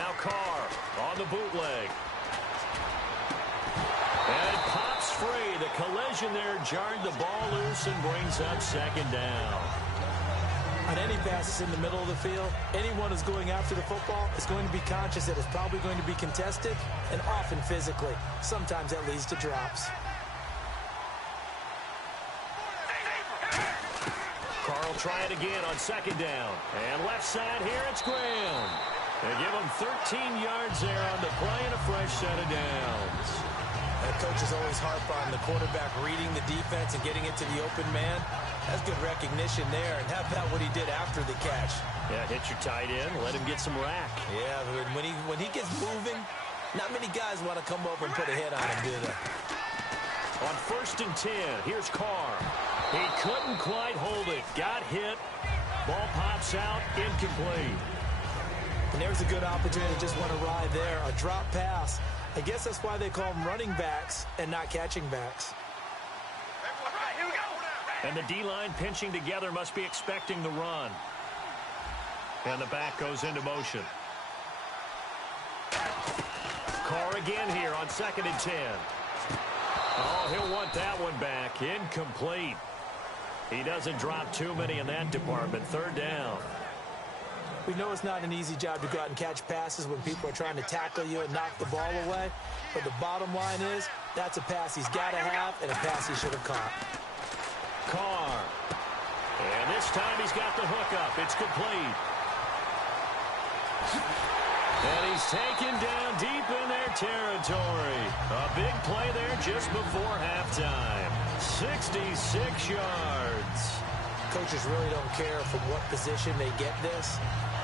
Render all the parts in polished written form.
Now Carr on the bootleg. And it pops free. The collision there jarred the ball loose and brings up second down. On any passes in the middle of the field, anyone who's going after the football is going to be conscious that it's probably going to be contested, and often physically. Sometimes that leads to drops. Carr will try it again on second down. And left side here, it's Graham. They give him 13 yards there on the play and a fresh set of downs. And coaches always harp on the quarterback reading the defense and getting it to the open man. That's good recognition there. And how about what he did after the catch? Yeah, hit your tight end, let him get some rack. Yeah, when he gets moving, not many guys want to come over and put a hit on him, do they? On 1st and 10, here's Carr. He couldn't quite hold it. Got hit. Ball pops out, incomplete. And there's a good opportunity to just want to ride there. A drop pass. I guess that's why they call them running backs and not catching backs. And the D-line pinching together must be expecting the run. And the back goes into motion. Carr again here on 2nd and 10. Oh, he'll want that one back. Incomplete. He doesn't drop too many in that department. 3rd down. We know it's not an easy job to go out and catch passes when people are trying to tackle you and knock the ball away. But the bottom line is, that's a pass he's got to have and a pass he should have caught. Carr. And this time he's got the hookup. It's complete. And he's taken down deep in their territory. A big play there just before halftime. 66 yards. Coaches really don't care from what position they get this,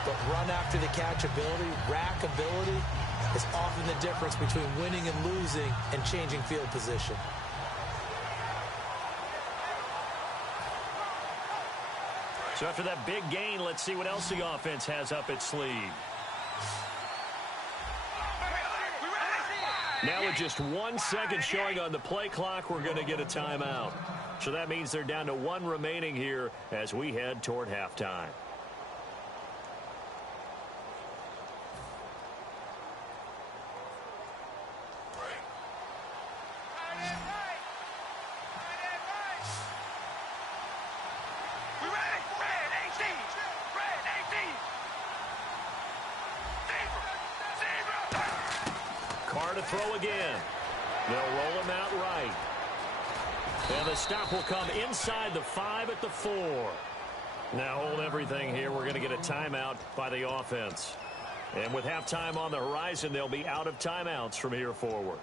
but run after the catch ability, rack ability, is often the difference between winning and losing and changing field position. So after that big gain, let's see what else the offense has up its sleeve. Now with just 1 second showing on the play clock, we're going to get a timeout. So that means they're down to 1 remaining here as we head toward halftime. Carr to throw again. They'll roll him out right. And the stop will come inside the 5 at the 4. Now hold everything here. We're going to get a timeout by the offense. And with halftime on the horizon, they'll be out of timeouts from here forward.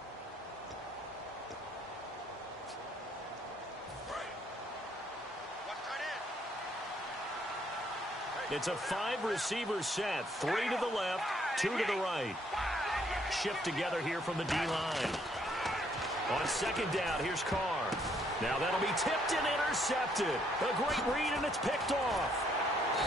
It's a 5-receiver set. 3 to the left, 2 to the right. Shift together here from the D-line. On second down, here's Carr. Now that'll be tipped and intercepted. A great read, and it's picked off.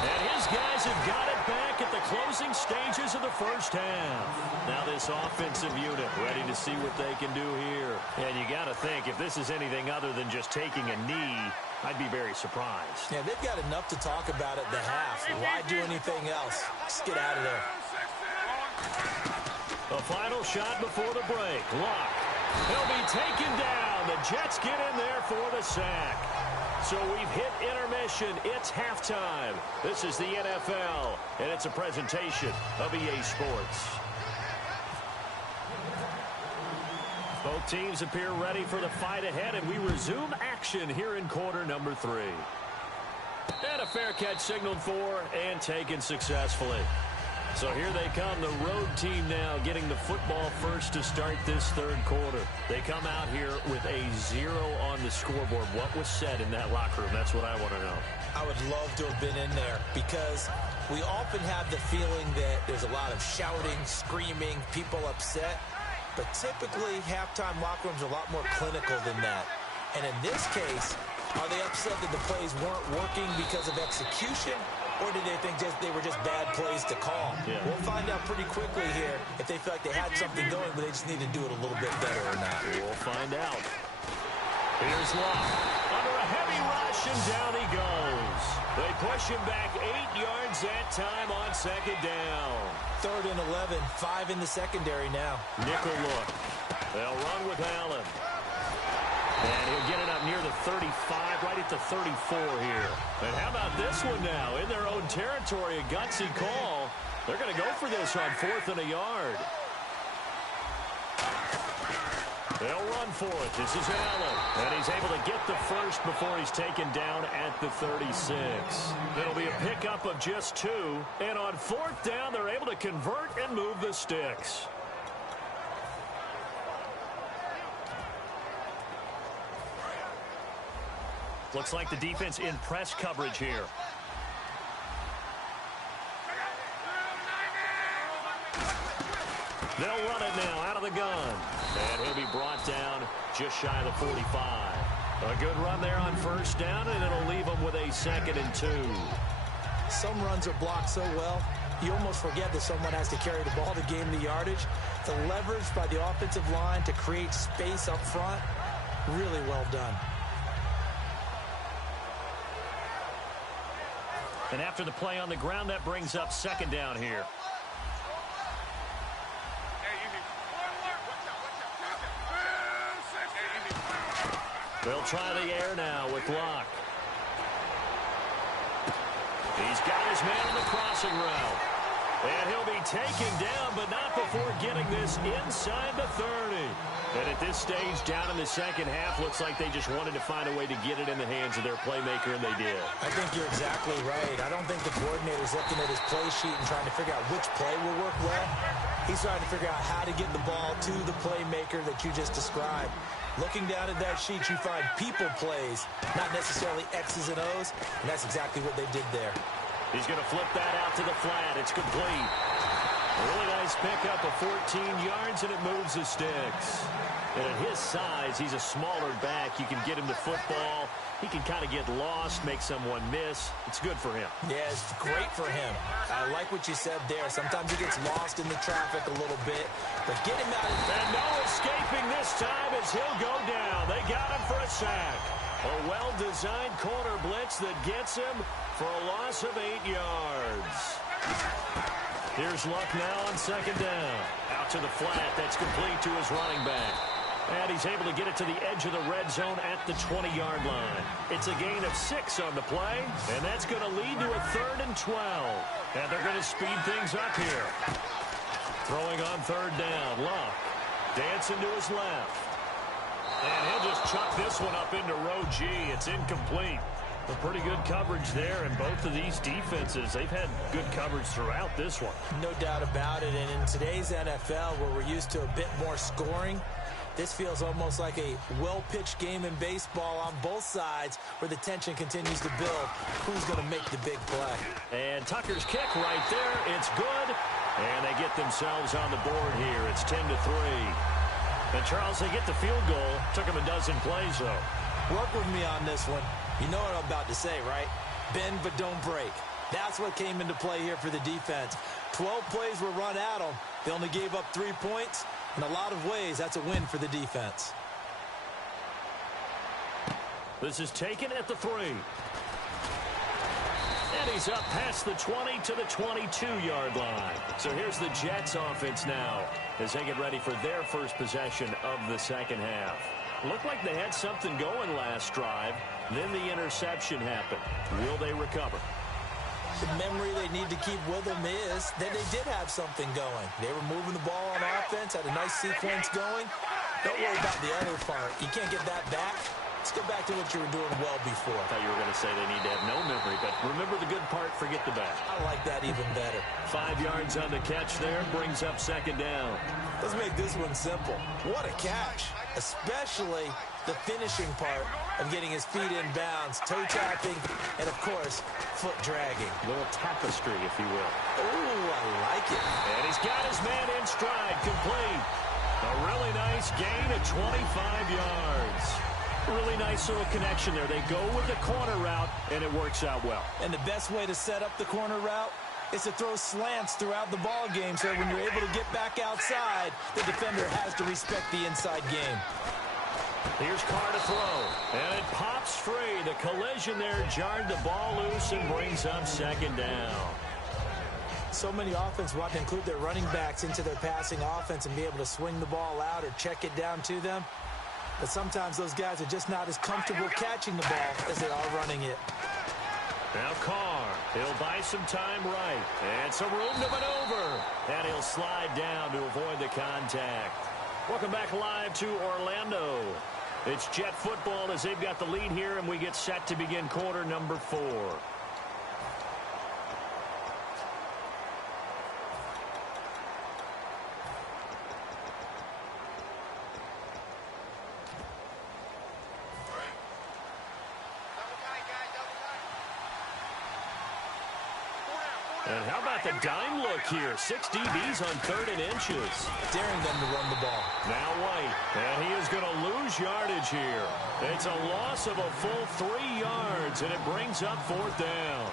And his guys have got it back at the closing stages of the first half. Now this offensive unit ready to see what they can do here. And you got to think, if this is anything other than just taking a knee, I'd be very surprised. Yeah, they've got enough to talk about at the half. Why do anything else? Just get out of there. The final shot before the break. Luck. He'll be taken down. The Jets get in there for the sack. So we've hit intermission. It's halftime. This is the NFL, and it's a presentation of EA Sports. Both teams appear ready for the fight ahead, and we resume action here in quarter number 3. And a fair catch signaled for and taken successfully. So here they come, the road team now getting the football first to start this third quarter. They come out here with a 0 on the scoreboard. What was said in that locker room? That's what I want to know. I would love to have been in there because we often have the feeling that there's a lot of shouting, screaming, people upset. But typically, halftime locker rooms are a lot more clinical than that. And in this case, are they upset that the plays weren't working because of execution? Or did they think they were just bad plays to call? Yeah. We'll find out pretty quickly here if they feel like they had something going, but they just need to do it a little bit better or not. We'll find out. Here's Luck. Under a heavy rush, and down he goes. They push him back 8 yards that time on second down. 3rd and 11, 5 in the secondary now. Nickel look. They'll run with Allen. And he'll get it up near the 35, right at the 34 here. And how about this one now? In their own territory, a gutsy call. They're going to go for this on 4th and a yard. They'll run for it. This is Allen. And he's able to get the first before he's taken down at the 36. It'll be a pickup of just 2. And on 4th down, they're able to convert and move the sticks. Looks like the defense in press coverage here. They'll run it now out of the gun. And he'll be brought down just shy of the 45. A good run there on 1st down, and it'll leave them with a 2nd and 2. Some runs are blocked so well, you almost forget that someone has to carry the ball to gain the yardage. The leverage by the offensive line to create space up front, really well done. And after the play on the ground, that brings up 2nd down here. They'll try the air now with Locke. He's got his man on the crossing route. And he'll be taken down, but not before getting this inside the 30. And at this stage, down in the second half, looks like they just wanted to find a way to get it in the hands of their playmaker, and they did. I think you're exactly right. I don't think the coordinator's looking at his play sheet and trying to figure out which play will work well. He's trying to figure out how to get the ball to the playmaker that you just described. Looking down at that sheet, you find people plays, not necessarily X's and O's, and that's exactly what they did there. He's going to flip that out to the flat. It's complete. A really nice pickup of 14 yards, and it moves the sticks. And at his size, he's a smaller back. You can get him to football. He can kind of get lost, make someone miss. It's good for him. Yeah, it's great for him. I like what you said there. Sometimes he gets lost in the traffic a little bit, but get him out. And no escaping this time as he'll go down. They got him for a sack. A well-designed corner blitz that gets him for a loss of 8 yards. Here's Luck now on 2nd down. Out to the flat. That's complete to his running back. And he's able to get it to the edge of the red zone at the 20-yard line. It's a gain of 6 on the play, and that's going to lead to a 3rd and 12. And they're going to speed things up here. Throwing on 3rd down, Luck dancing to his left. And he'll just chuck this one up into row G. It's incomplete. A pretty good coverage there, and both of these defenses, they've had good coverage throughout this one. No doubt about it, and in today's NFL, where we're used to a bit more scoring, this feels almost like a well-pitched game in baseball on both sides where the tension continues to build. Who's going to make the big play? And Tucker's kick right there. It's good. And they get themselves on the board here. It's 10-3. And, Charles, they get the field goal. Took them a dozen plays, though. Work with me on this one. You know what I'm about to say, right? Bend but don't break. That's what came into play here for the defense. 12 plays were run at them. They only gave up 3 points. In a lot of ways, that's a win for the defense. This is taken at the 3. And he's up past the 20 to the 22-yard line. So here's the Jets offense now as they get ready for their first possession of the second half. Looked like they had something going last drive. Then the interception happened. Will they recover? The memory they need to keep with them is that they did have something going. They were moving the ball on offense, had a nice sequence going. Don't worry about the other part. You can't get that back. Let's go back to what you were doing well before. I thought you were going to say they need to have no memory, but remember the good part, forget the bad. I like that even better. 5 yards on the catch there, brings up 2nd down. Let's make this one simple. What a catch, especially the finishing part of getting his feet in bounds, toe tapping, and, of course, foot dragging. A little tapestry, if you will. Ooh, I like it. And he's got his man in stride, complete. A really nice gain of 25 yards. Really nice little connection there. They go with the corner route, and it works out well. And the best way to set up the corner route is to throw slants throughout the ball game, so when you're able to get back outside, the defender has to respect the inside game. Here's Carr to throw. the collision there jarred the ball loose and brings up second down. So many offenses want to include their running backs into their passing offense and be able to swing the ball out or check it down to them. But sometimes those guys are just not as comfortable catching the ball as they are running it. Now Carr, he'll buy some time right. And some room to maneuver. And he'll slide down to avoid the contact. Welcome back live to Orlando. It's Jet football as they've got the lead here, and we get set to begin quarter number 4. And how about the dime look here? 6 DBs on 3rd and inches. Daring them to run the ball. Now White, and he is going to lose yardage here. It's a loss of a full 3 yards, and it brings up 4th down.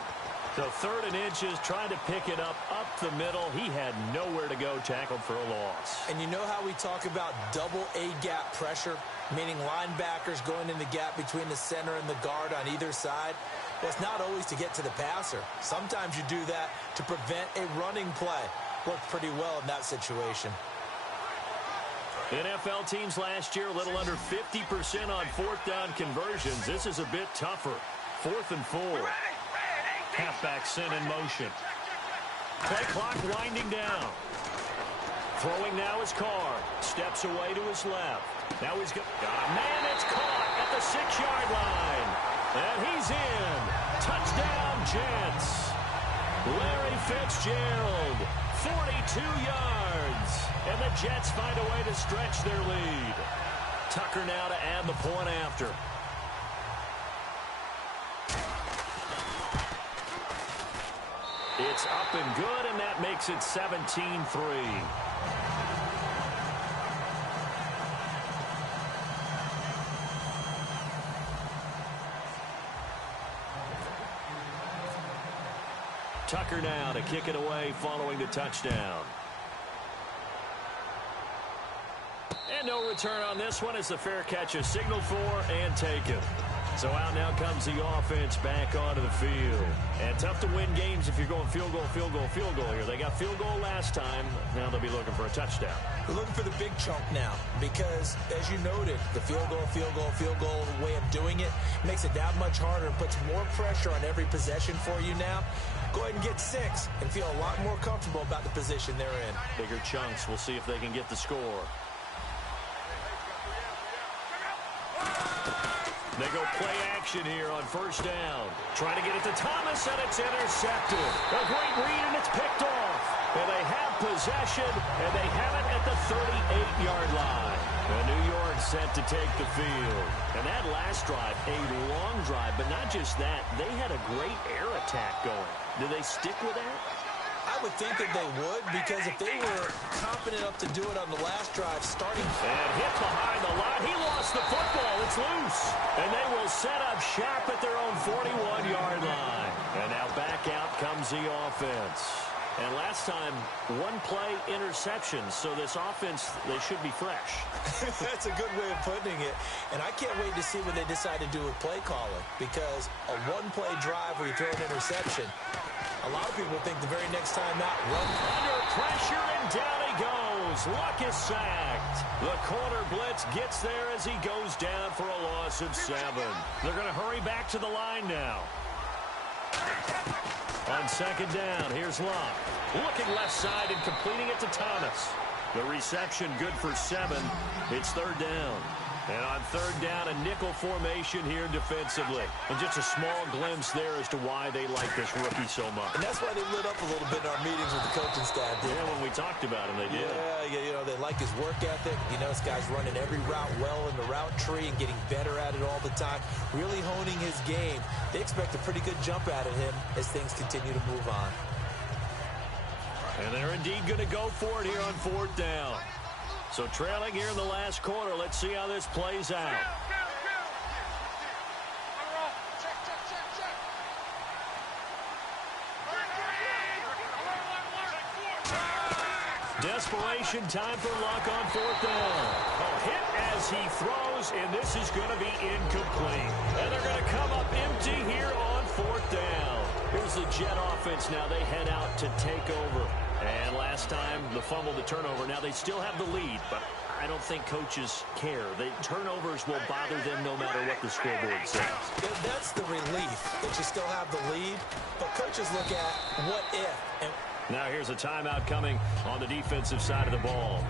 So 3rd and inches, trying to pick it up the middle. He had nowhere to go, tackled for a loss. And you know how we talk about double A-gap pressure, meaning linebackers going in the gap between the center and the guard on either side? Well, it's not always to get to the passer. Sometimes you do that to prevent a running play. Worked pretty well in that situation. NFL teams last year a little under 50% on 4th down conversions. This is a bit tougher. 4th and 4. Halfback sent in motion. Play clock winding down. Throwing now is Carr. Steps away to his left. Now he's got... man, it's caught at the 6-yard line. And he's in. Touchdown, Jets. Larry Fitzgerald, 42 yards. And the Jets find a way to stretch their lead. Tucker now to add the point after. It's up and good, and that makes it 17-3. Tucker now to kick it away following the touchdown. And no return on this one as the fair catch is signaled for and taken. So out now comes the offense back onto the field. And tough to win games if you're going field goal, field goal, field goal here. They got field goal last time. Now they'll be looking for a touchdown. We're looking for the big chunk now because, as you noted, the field goal, field goal, field goal way of doing it makes it that much harder and puts more pressure on every possession for you now. Go ahead and get 6 and feel a lot more comfortable about the position they're in. Bigger chunks. We'll see if they can get the score. They go play action here on 1st down. Try to get it to Thomas, and it's intercepted. A great read, and it's picked off. And they have possession, and they have it at the 38-yard line. And New York set to take the field. And that last drive, a long drive, but not just that. They had a great air attack going. Do they stick with that? I would think that they would, because if they were confident enough to do it on the last drive, starting... And hit behind the line. He lost the football. It's loose. And they will set up shop at their own 41-yard line. And now back out comes the offense. And last time, 1-play interceptions. So this offense, they should be fresh. That's a good way of putting it. And I can't wait to see what they decide to do with play calling. Because a 1-play drive where you throw an interception, a lot of people think the very next time out, run under pressure, and down he goes. Luck is sacked. The corner blitz gets there as he goes down for a loss of 7. They're going to hurry back to the line now. On 2nd down, here's Locke. Looking left side and completing it to Thomas. The reception good for 7. It's 3rd down. And on 3rd down, a nickel formation here defensively. And just a small glimpse there as to why they like this rookie so much. And that's why they lit up a little bit in our meetings with the coaching staff. Yeah, when we talked about him, they did. Yeah, you know, they like his work ethic. You know, this guy's running every route well in the route tree and getting better at it all the time. Really honing his game. They expect a pretty good jump out of him as things continue to move on. And they're indeed going to go for it here on 4th down. So trailing here in the last quarter. Let's see how this plays out. Desperation time for Luck on 4th down. A hit as he throws, and this is going to be incomplete. And they're going to come up fourth down. Here's the Jet offense now. They head out to take over. And last time, the fumble, the turnover. Now they still have the lead, but I don't think coaches care. The turnovers will bother them no matter what the scoreboard says. That's the relief that you still have the lead, but coaches look at what if. And now here's a timeout coming on the defensive side of the ball.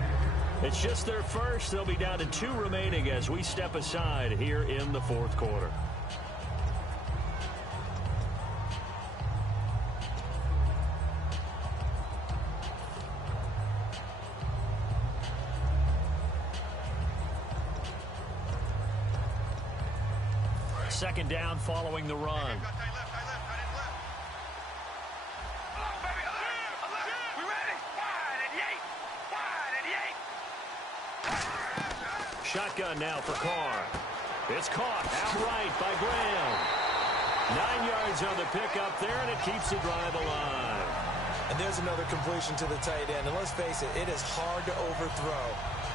It's just their first. They'll be down to 2 remaining as we step aside here in the fourth quarter. Second down following the run. Shotgun now for Carr. It's caught outright by Graham. 9 yards on the pickup there, and it keeps the drive alive. And there's another completion to the tight end. And let's face it, it is hard to overthrow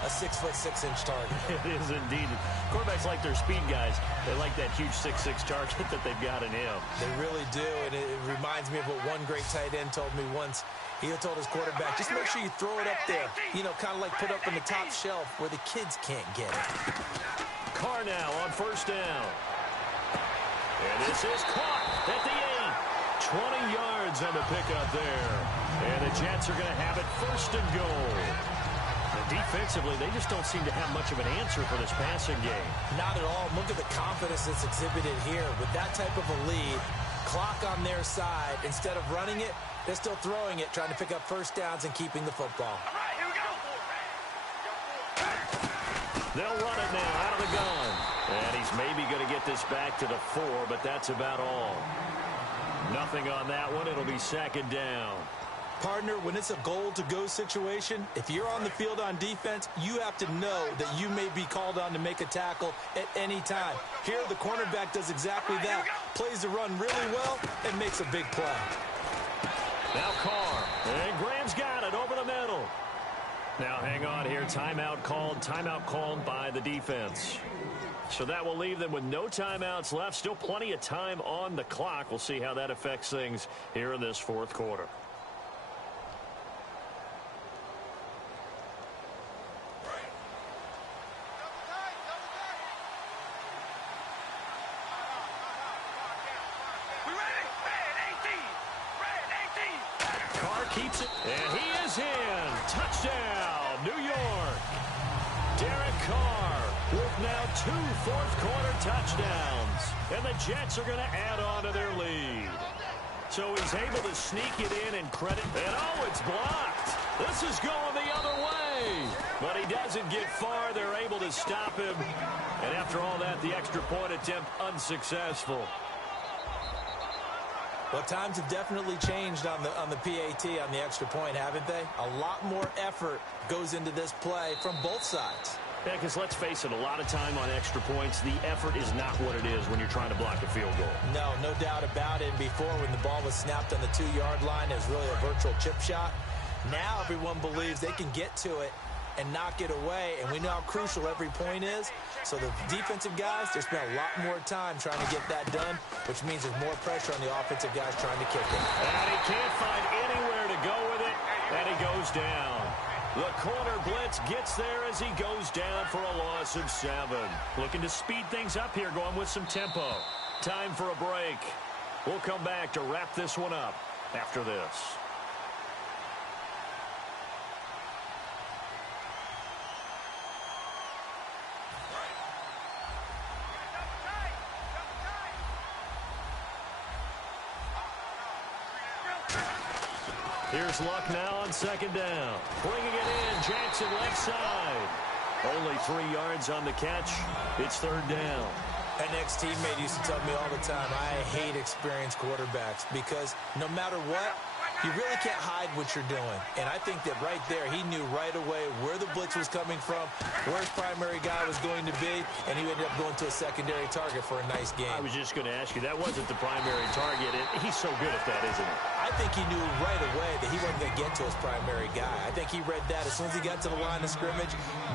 a 6'6" target. It is indeed. Quarterbacks like their speed guys. They like that huge 6'6" target that they've got in him. They really do, and it reminds me of what one great tight end told me once. He told his quarterback, just make sure you throw it up there. You know, kind of like put up on the top shelf where the kids can't get it. Carr now on first down. And this is caught at the 8. 20 yards on the pickup there. And the Jets are going to have it first and goal. Defensively, they just don't seem to have much of an answer for this passing game. Not at all. Look at the confidence that's exhibited here. With that type of a lead, clock on their side, instead of running it, they're still throwing it, trying to pick up first downs and keeping the football. All right, here we go. They'll run it now out of the gun. And he's maybe going to get this back to the 4, but that's about all. Nothing on that one. It'll be second down. Partner, when it's a goal-to-go situation, if you're on the field on defense, you have to know that you may be called on to make a tackle at any time. Here, the cornerback does exactly that. Plays the run really well and makes a big play. Now Carr, and Graham's got it over the middle. Now hang on here, timeout called by the defense. So that will leave them with no timeouts left. Still plenty of time on the clock. We'll see how that affects things here in this fourth quarter. Keeps it, and he is in. Touchdown, New York. Derek Carr with now 2 fourth-quarter touchdowns. And the Jets are going to add on to their lead. So he's able to sneak it in and credit. And, oh, it's blocked. This is going the other way. But he doesn't get far. They're able to stop him. And after all that, the extra point attempt unsuccessful. Well, times have definitely changed on the PAT, on the extra point, haven't they? A lot more effort goes into this play from both sides. Yeah, because let's face it, a lot of time on extra points, the effort is not what it is when you're trying to block a field goal. No doubt about it. And before, when the ball was snapped on the 2-yard line, it was really a virtual chip shot. Now everyone believes they can get to it and knock it away, and we know how crucial every point is. So the defensive guys, they spend a lot more time trying to get that done, which means there's more pressure on the offensive guys trying to kick it. And he can't find anywhere to go with it, and he goes down. The corner blitz gets there as he goes down for a loss of 7. Looking to speed things up here, going with some tempo. Time for a break. We'll come back to wrap this one up after this. Here's Luck now on second down. Bringing it in, Jackson left side. Only 3 yards on the catch. It's third down. An ex-teammate used to tell me all the time, I hate experienced quarterbacks because no matter what, you really can't hide what you're doing. And I think that right there, he knew right away where the blitz was coming from, where his primary guy was going to be, and he ended up going to a secondary target for a nice game. I was just going to ask you, that wasn't the primary target. He's so good at that, isn't he? I think he knew right away that he wasn't going to get to his primary guy. I think he read that as soon as he got to the line of scrimmage,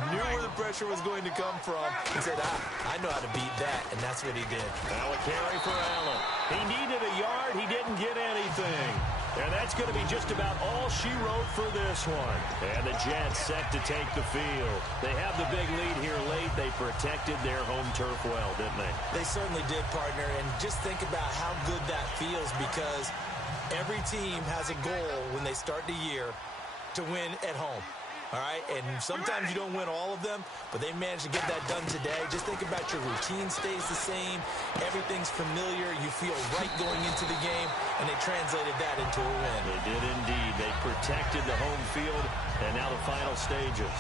knew where the pressure was going to come from, and said, I know how to beat that, and that's what he did. Now a carry for Allen. He needed a yard. He didn't get anything. And that's going to be just about all she wrote for this one. And the Jets set to take the field. They have the big lead here late. They protected their home turf well, didn't they? They certainly did, partner. And just think about how good that feels, because every team has a goal when they start the year to win at home. All right, and sometimes you don't win all of them, but they managed to get that done today. Just think about your routine stays the same. Everything's familiar. You feel right going into the game, and they translated that into a win. They did indeed. They protected the home field, and now the final stages.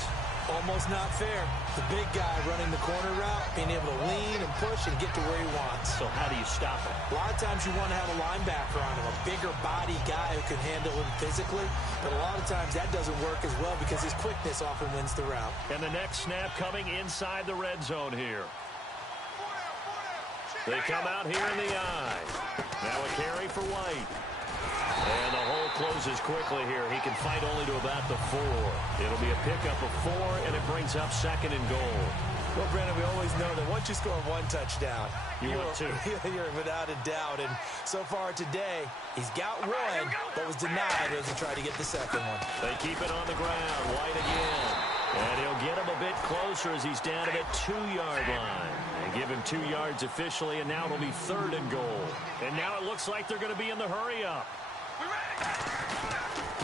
Almost not fair. The big guy running the corner route, being able to lean and push and get to where he wants. So how do you stop him? A lot of times you want to have a linebacker on him, a bigger body guy who can handle him physically. But a lot of times that doesn't work as well because his quickness often wins the route. And the next snap coming inside the red zone here. They come out here in the I. Now a carry for White. And the hole closes quickly here. He can fight only to about the 4. It'll be a pickup of 4, and it brings up 2nd and goal. Well, Brandon, we always know that once you score one touchdown, you're without a doubt. And so far today, he's got one, but was denied as he tried to get the second one. They keep it on the ground. White again. And he'll get him a bit closer as he's down to the 2-yard line. And give him 2 yards officially, and now it'll be 3rd and goal. And now it looks like they're going to be in the hurry-up.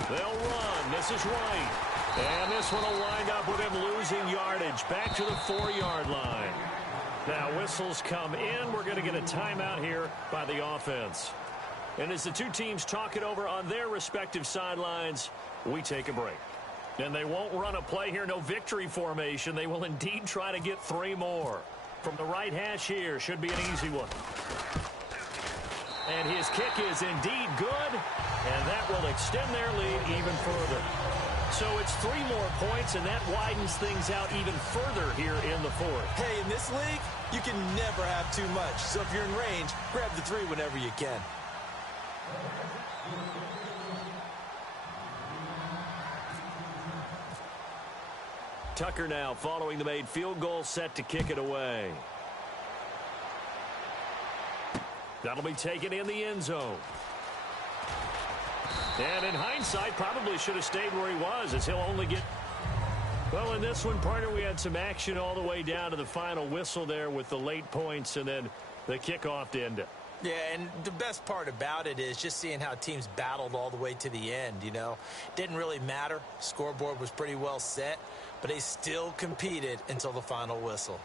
They'll run. This is White. And this one will wind up with him losing yardage back to the 4-yard line. Now whistles come in. We're going to get a timeout here by the offense. And as the two teams talk it over on their respective sidelines, we take a break. And they won't run a play here. No victory formation. They will indeed try to get 3 more. From the right hash here, should be an easy one. And his kick is indeed good, and that will extend their lead even further. So it's 3 more points, and that widens things out even further here in the 4th. Hey, in this league, you can never have too much. So if you're in range, grab the 3 whenever you can. Tucker now following the made field goal, set to kick it away. That'll be taken in the end zone. And in hindsight, probably should have stayed where he was, as he'll only get... Well, in this one, partner, we had some action all the way down to the final whistle there with the late points and then the kickoff to end it. Yeah, and the best part about it is just seeing how teams battled all the way to the end, you know. Didn't really matter. Scoreboard was pretty well set, but they still competed until the final whistle.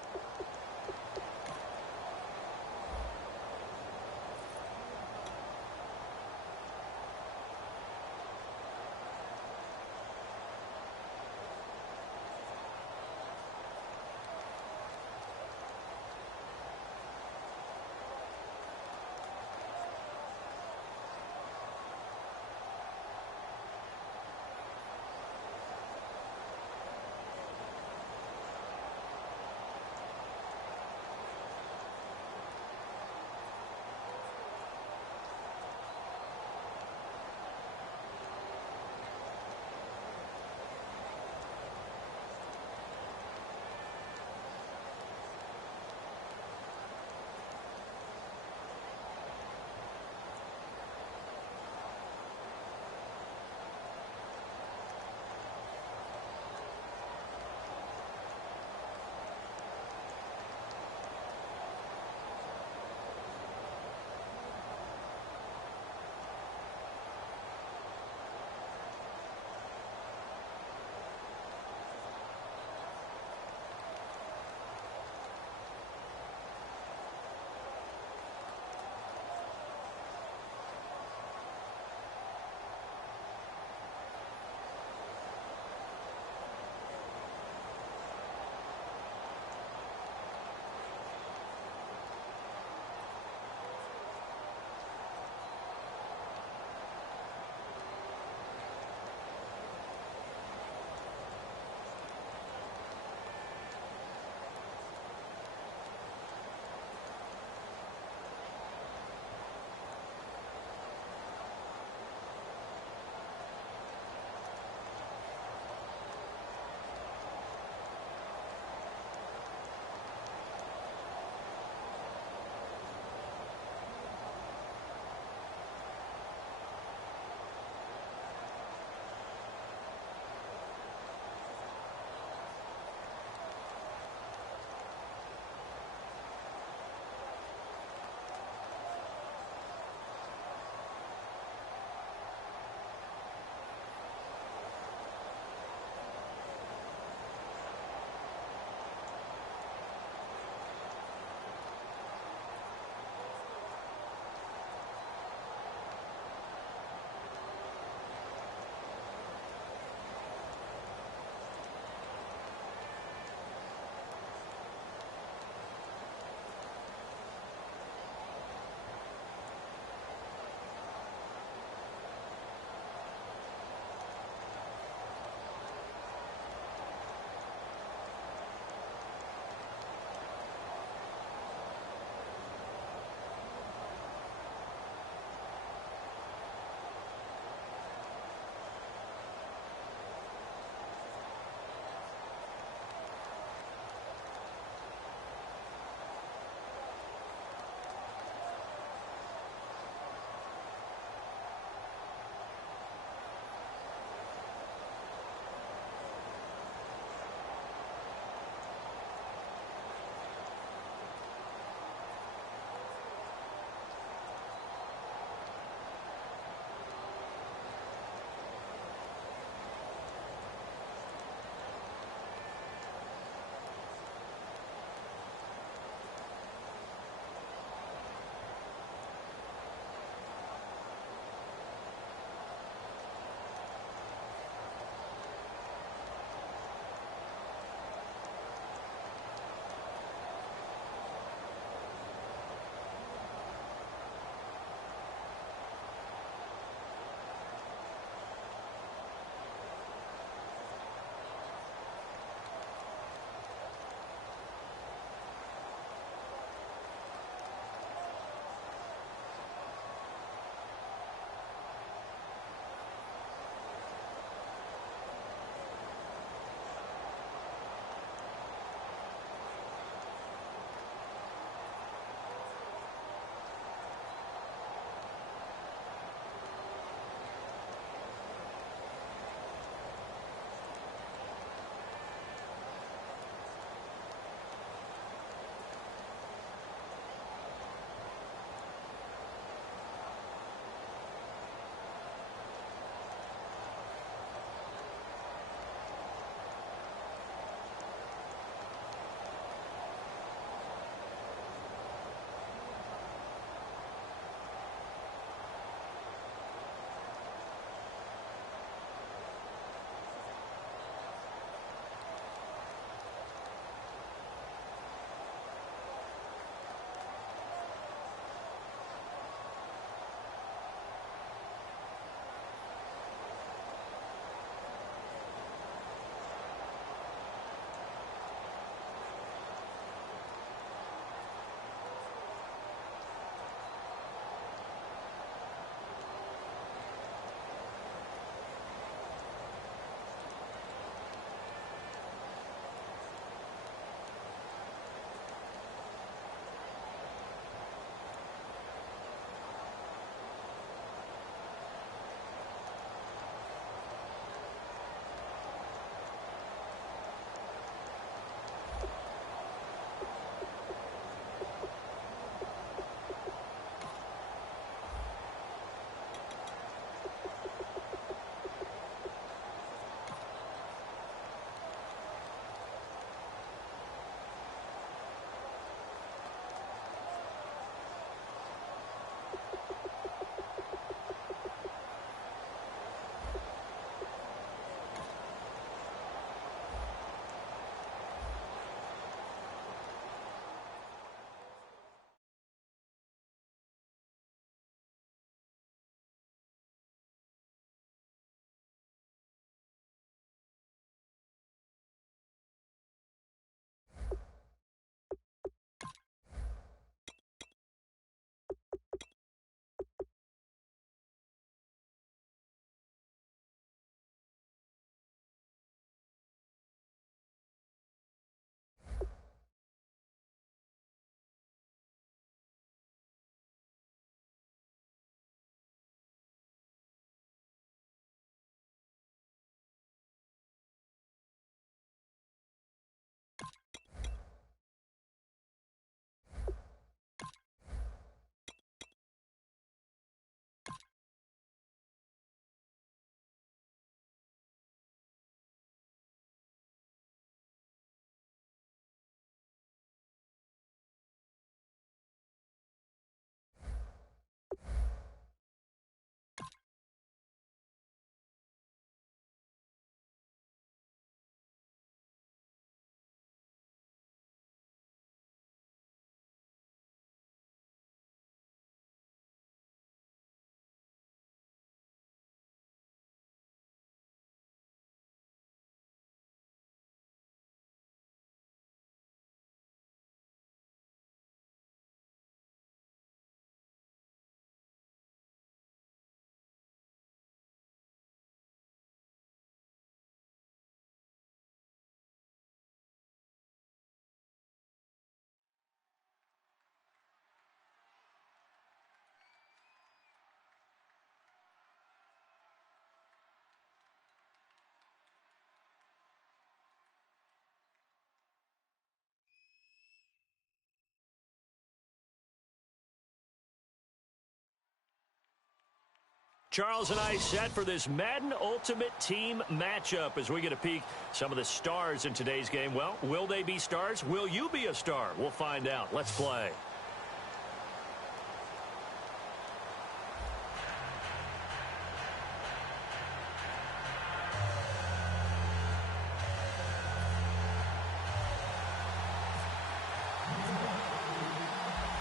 Charles and I set for this Madden Ultimate Team matchup as we get a peek some of the stars in today's game. Well, will they be stars? Will you be a star? We'll find out. Let's play.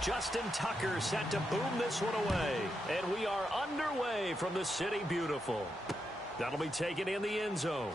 Justin Tucker set to boom this one away. And we are underway from the City Beautiful. That'll be taken in the end zone.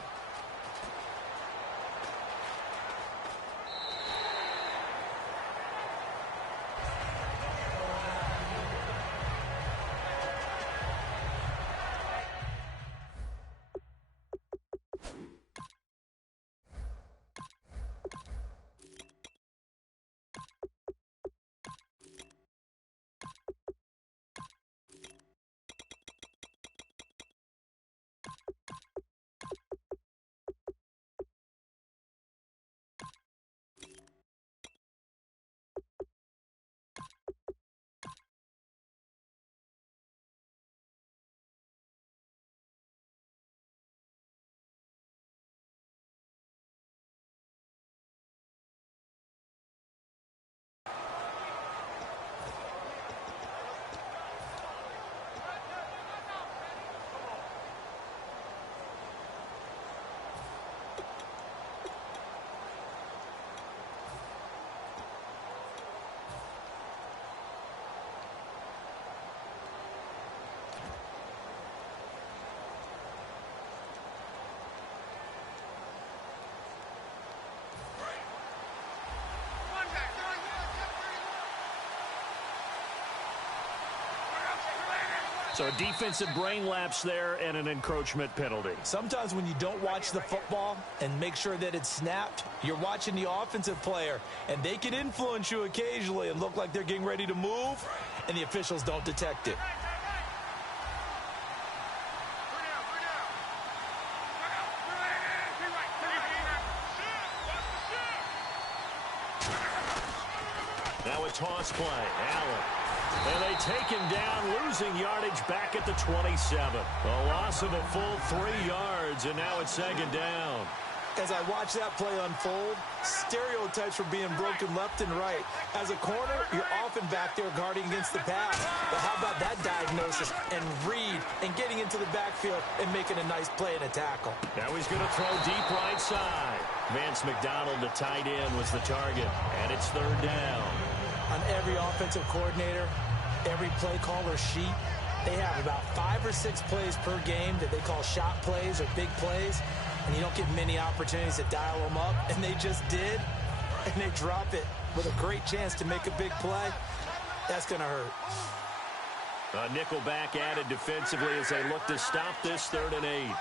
So a defensive brain lapse there and an encroachment penalty. Sometimes when you don't watch the football and make sure that it's snapped, you're watching the offensive player, and they can influence you occasionally and look like they're getting ready to move, and the officials don't detect it. Now a toss play. Allen. And they take him down, losing yardage back at the 27. A loss of a full 3 yards, and now it's second down. As I watch that play unfold, stereotypes were being broken left and right. As a corner, you're often back there guarding against the pass. But how about that diagnosis and read and getting into the backfield and making a nice play and a tackle? Now he's going to throw deep right side. Vance McDonald, the tight end, was the target, and it's third down. On every offensive coordinator, every play caller sheet, they have about 5 or 6 plays per game that they call shot plays or big plays, and you don't get many opportunities to dial them up, and they just did, and they drop it with a great chance to make a big play. That's going to hurt. A nickel back added defensively as they look to stop this 3rd and 8.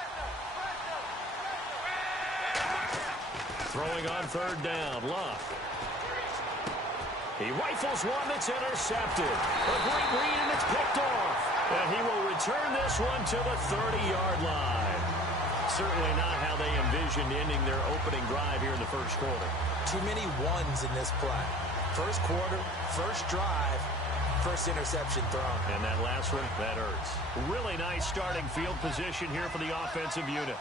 Throwing on third down, Luck. He rifles one that's intercepted. A great read, and it's picked off. And he will return this one to the 30-yard line. Certainly not how they envisioned ending their opening drive here in the first quarter. Too many ones in this play. First quarter, first drive, first interception thrown. And that last one, that hurts. Really nice starting field position here for the offensive unit.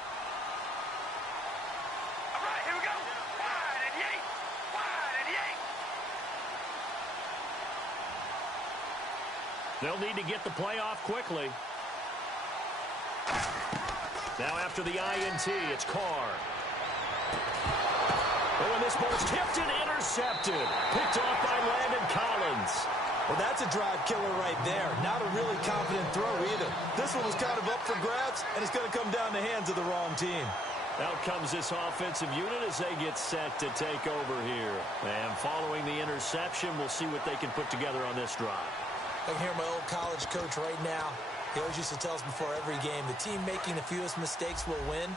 They'll need to get the play off quickly. Now after the INT, it's Carr. Oh, and this ball's tipped and intercepted. Picked off by Landon Collins. Well, that's a drive killer right there. Not a really confident throw either. This one was kind of up for grabs, and it's going to come down the hands of the wrong team. Out comes this offensive unit as they get set to take over here. And following the interception, we'll see what they can put together on this drive. I can hear my old college coach right now. He always used to tell us before every game, the team making the fewest mistakes will win.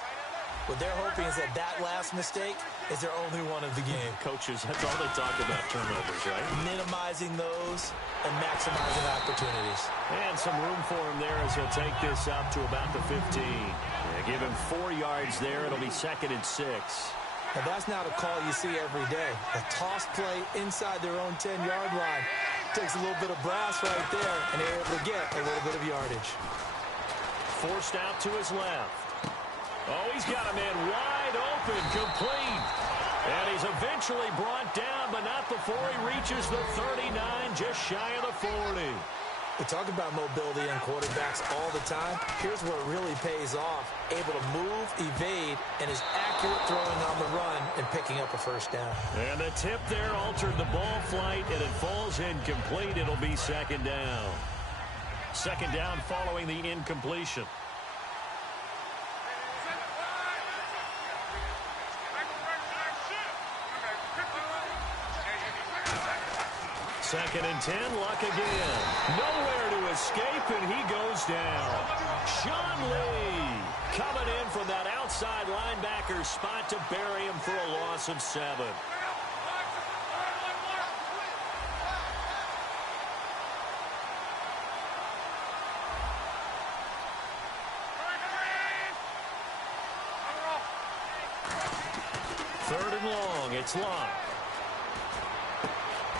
What they're hoping is that that last mistake is their only one of the game. Coaches, that's all they talk about, turnovers, right? Minimizing those and maximizing opportunities. And some room for him there as he'll take this up to about the 15. Yeah, give him 4 yards there. It'll be 2nd and 6. Now that's not a call you see every day. A toss play inside their own 10-yard line. Takes a little bit of brass right there, and they're able to get a little bit of yardage. forced out to his left. Oh, he's got a man wide open, complete. And he's eventually brought down, but not before he reaches the 39, just shy of the 40. We talk about mobility in quarterbacks all the time. Here's where it really pays off. Able to move, evade, and is accurate throwing on the run and picking up a first down. And the tip there altered the ball flight, and it falls incomplete. It'll be second down. Second down following the incompletion. Second and 10, Luck again. Nowhere to escape, and he goes down. Sean Lee coming in from that outside linebacker spot to bury him for a loss of 7. Third and long, it's Luck.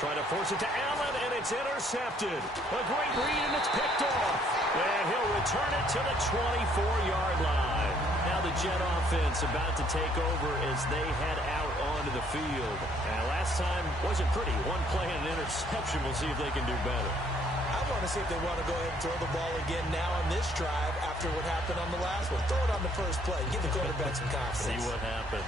Trying to force it to Allen, and it's intercepted. A great read, and it's picked off. And he'll return it to the 24-yard line. Now the Jet offense about to take over as they head out onto the field. And last time wasn't pretty. One play and an interception. We'll see if they can do better. I want to see if they want to go ahead and throw the ball again now on this drive after what happened on the last one. Throw it on the first play. Give the quarterback some confidence. See what happens.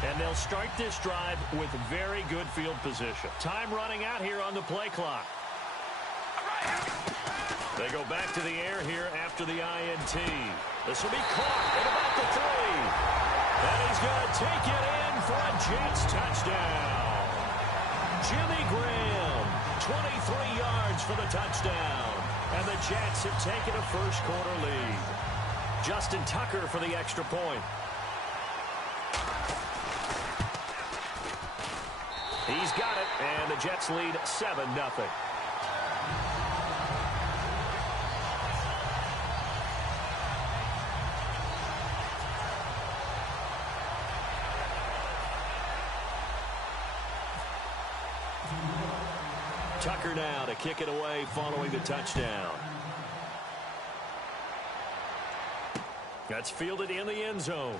And they'll start this drive with very good field position. Time running out here on the play clock. They go back to the air here after the INT. This will be caught at about the 3. And he's going to take it in for a Jets touchdown. Jimmy Graham, 23 yards for the touchdown. And the Jets have taken a first quarter lead. Justin Tucker for the extra point. He's got it, and the Jets lead 7-0. Tucker now to kick it away following the touchdown. That's fielded in the end zone.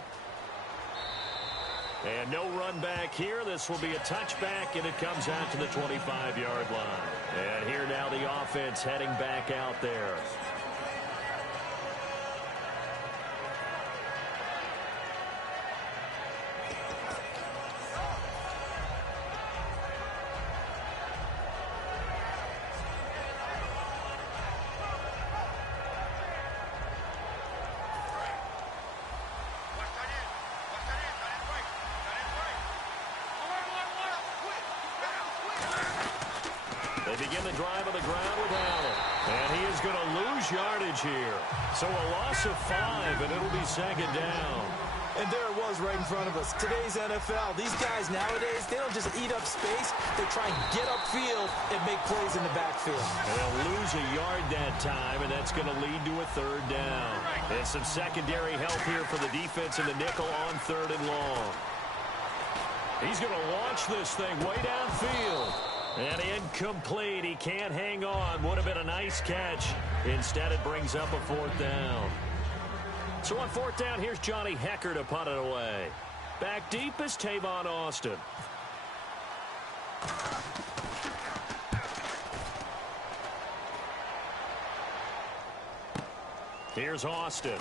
And no run back here. This will be a touchback, and it comes out to the 25-yard line. And here now the offense heading back out there. They begin the drive on the ground with Allen. And he is going to lose yardage here. So a loss of 5, and it'll be second down. And there it was right in front of us. Today's NFL, these guys nowadays, they don't just eat up space. They try and get upfield and make plays in the backfield. And they'll lose a yard that time, and that's going to lead to a third down. And some secondary help here for the defense in the nickel on third and long. He's going to launch this thing way downfield. And incomplete. He can't hang on. Would have been a nice catch. Instead, it brings up a fourth down. So on fourth down, here's Johnny Hecker to punt it away. Back deep is Tavon Austin. Here's Austin.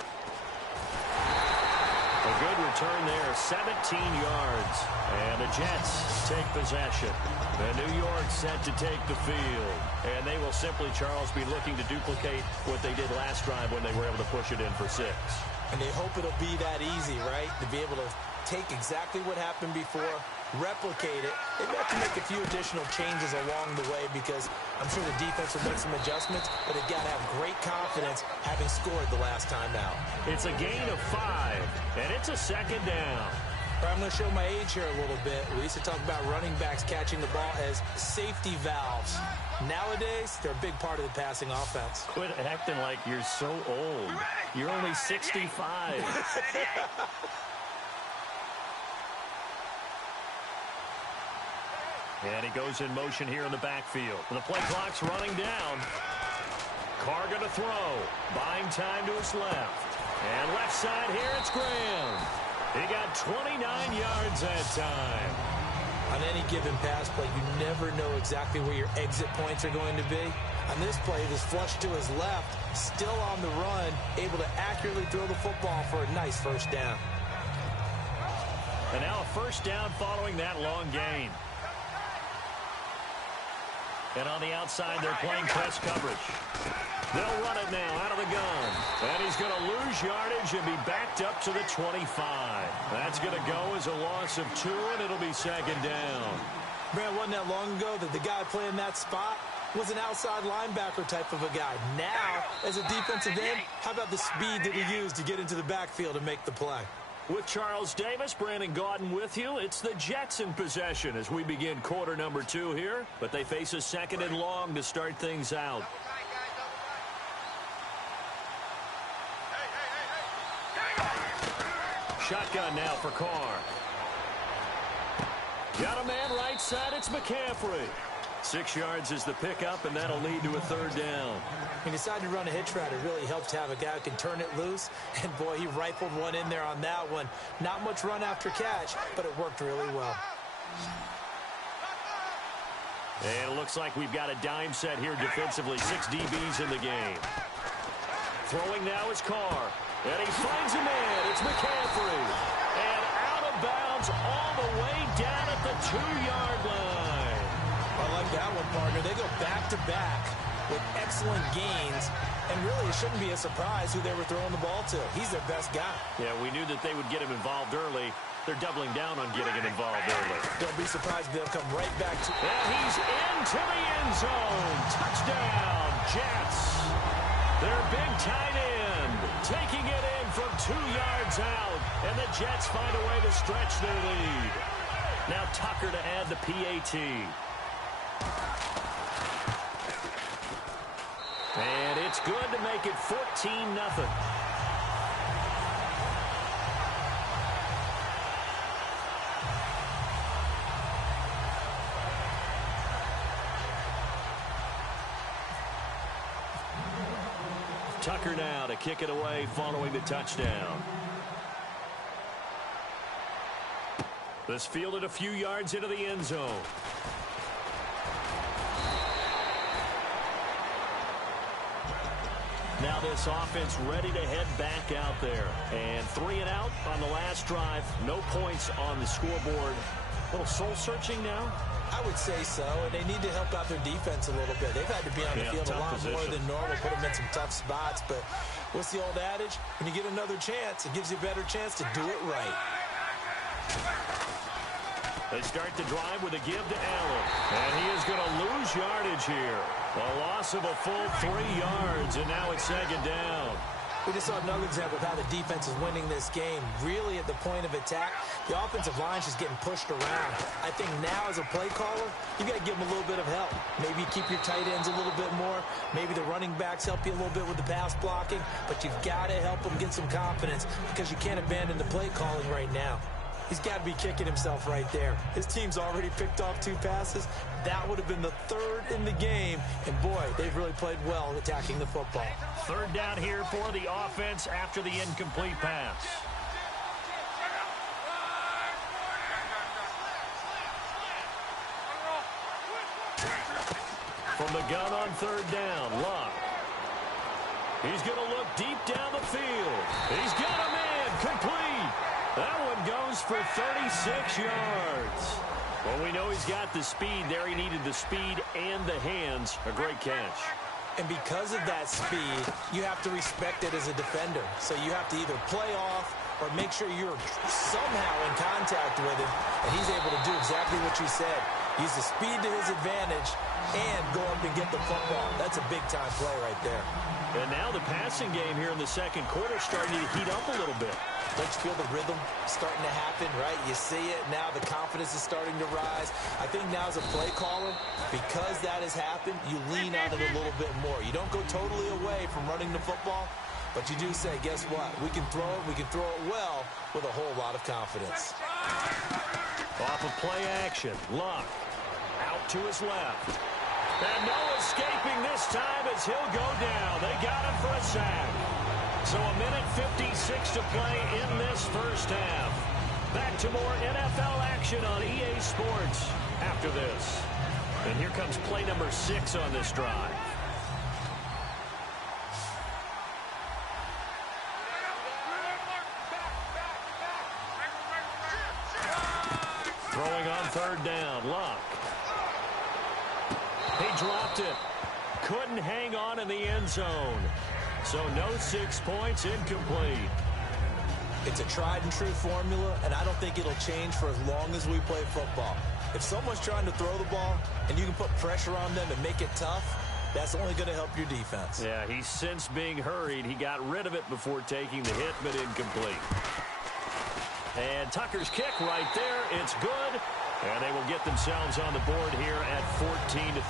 A good return there, 17 yards. And the Jets take possession. And New York set to take the field. And they will simply, Charles, be looking to duplicate what they did last drive when they were able to push it in for 6. And they hope it'll be that easy, right? To be able to take exactly what happened before, replicate it. They may have to make a few additional changes along the way because I'm sure the defense will make some adjustments, but they've got to have great confidence having scored the last time out. It's a gain of 5, and it's a second down. I'm going to show my age here a little bit. We used to talk about running backs catching the ball as safety valves. Nowadays, they're a big part of the passing offense. Quit acting like you're so old. You're only 65. And he goes in motion here in the backfield. The play clock's running down. Carr going to throw. Buying time to his left. And left side here, it's Graham. He got 29 yards that time. On any given pass play, you never know exactly where your exit points are going to be. On this play, it was flushed to his left, still on the run, able to accurately throw the football for a nice first down. And now a first down following that long gain. And on the outside, they're playing press coverage. They'll run it now out of the gun. And he's going to lose yardage and be backed up to the 25. That's going to go as a loss of 2, and it'll be second down. Man, wasn't that long ago that the guy playing that spot was an outside linebacker type of a guy. Now, as a defensive end, how about the speed that he used to get into the backfield and make the play? With Charles Davis, Brandon Gaudin with you. It's the Jets in possession as we begin quarter number 2 here. But they face a second and long to start things out. Shotgun now for Carr. Got a man right side. It's McCaffrey. 6 yards is the pickup, and that'll lead to a third down. He decided to run a hitch route. It really helps to have a guy who can turn it loose. And, boy, he rifled one in there on that one. Not much run after catch, but it worked really well. And it looks like we've got a dime set here defensively. 6 DBs in the game. Throwing now is Carr. And he finds a man. It's McCaffrey. And out of bounds all the way down at the 2-yard line. I like that one, partner. They go back-to-back with excellent gains. And really, it shouldn't be a surprise who they were throwing the ball to. He's their best guy. Yeah, we knew that they would get him involved early. They're doubling down on getting him involved early. Don't be surprised if they'll come right back to... And he's into the end zone. Touchdown, Jets. Their big tight end taking it in from 2 yards out. And the Jets find a way to stretch their lead. Now Tucker to add the PAT. And it's good to make it 14-0. Tucker now to kick it away following the touchdown. This fielded a few yards into the end zone. Now this offense ready to head back out there. And 3 and out on the last drive. No points on the scoreboard. A little soul-searching now? I would say so, and they need to help out their defense a little bit. They've had to be on the field a lot more than normal, put them in some tough spots. But what's the old adage? When you get another chance, it gives you a better chance to do it right. They start the drive with a give to Allen. And he is going to lose yardage here. A loss of a full 3 yards, and now it's second down. We just saw another example of how the defense is winning this game. Really at the point of attack, the offensive line's just getting pushed around. I think now as a play caller, you got to give them a little bit of help. Maybe keep your tight ends a little bit more. Maybe the running backs help you a little bit with the pass blocking. But you've got to help them get some confidence because you can't abandon the play calling right now. He's got to be kicking himself right there. His team's already picked off 2 passes. That would have been the 3rd in the game. And, boy, they've really played well attacking the football. Third down here for the offense after the incomplete pass. From the gun on third down, Luck. He's going to look deep down the field. He's got a man complete. That one goes for 36 yards. Well, we know he's got the speed there. He needed the speed and the hands. A great catch. And because of that speed, you have to respect it as a defender. So you have to either play off or make sure you're somehow in contact with him. And he's able to do exactly what you said. Use the speed to his advantage and go up and get the football. That's a big-time play right there. And now the passing game here in the second quarter starting to heat up a little bit. Don't you feel the rhythm starting to happen, right? You see it. Now the confidence is starting to rise. I think now as a play caller, because that has happened, you lean on it a little bit more. You don't go totally away from running the football, but you do say, guess what? We can throw it. We can throw it well with a whole lot of confidence. Off of play action. Luck. Out to his left. And no escaping this time as he'll go down. They got him for a sack. So a minute 56 to play in this first half. Back to more NFL action on EA Sports after this. And here comes play number 6 on this drive. Throwing on third down, Luck. He dropped it. Couldn't hang on in the end zone. So no 6 points, incomplete. It's a tried and true formula, and I don't think it'll change for as long as we play football. If someone's trying to throw the ball and you can put pressure on them and make it tough, that's only going to help your defense. Yeah, he's since being hurried. He got rid of it before taking the hit, but incomplete. And Tucker's kick right there. It's good. And they will get themselves on the board here at 14-3.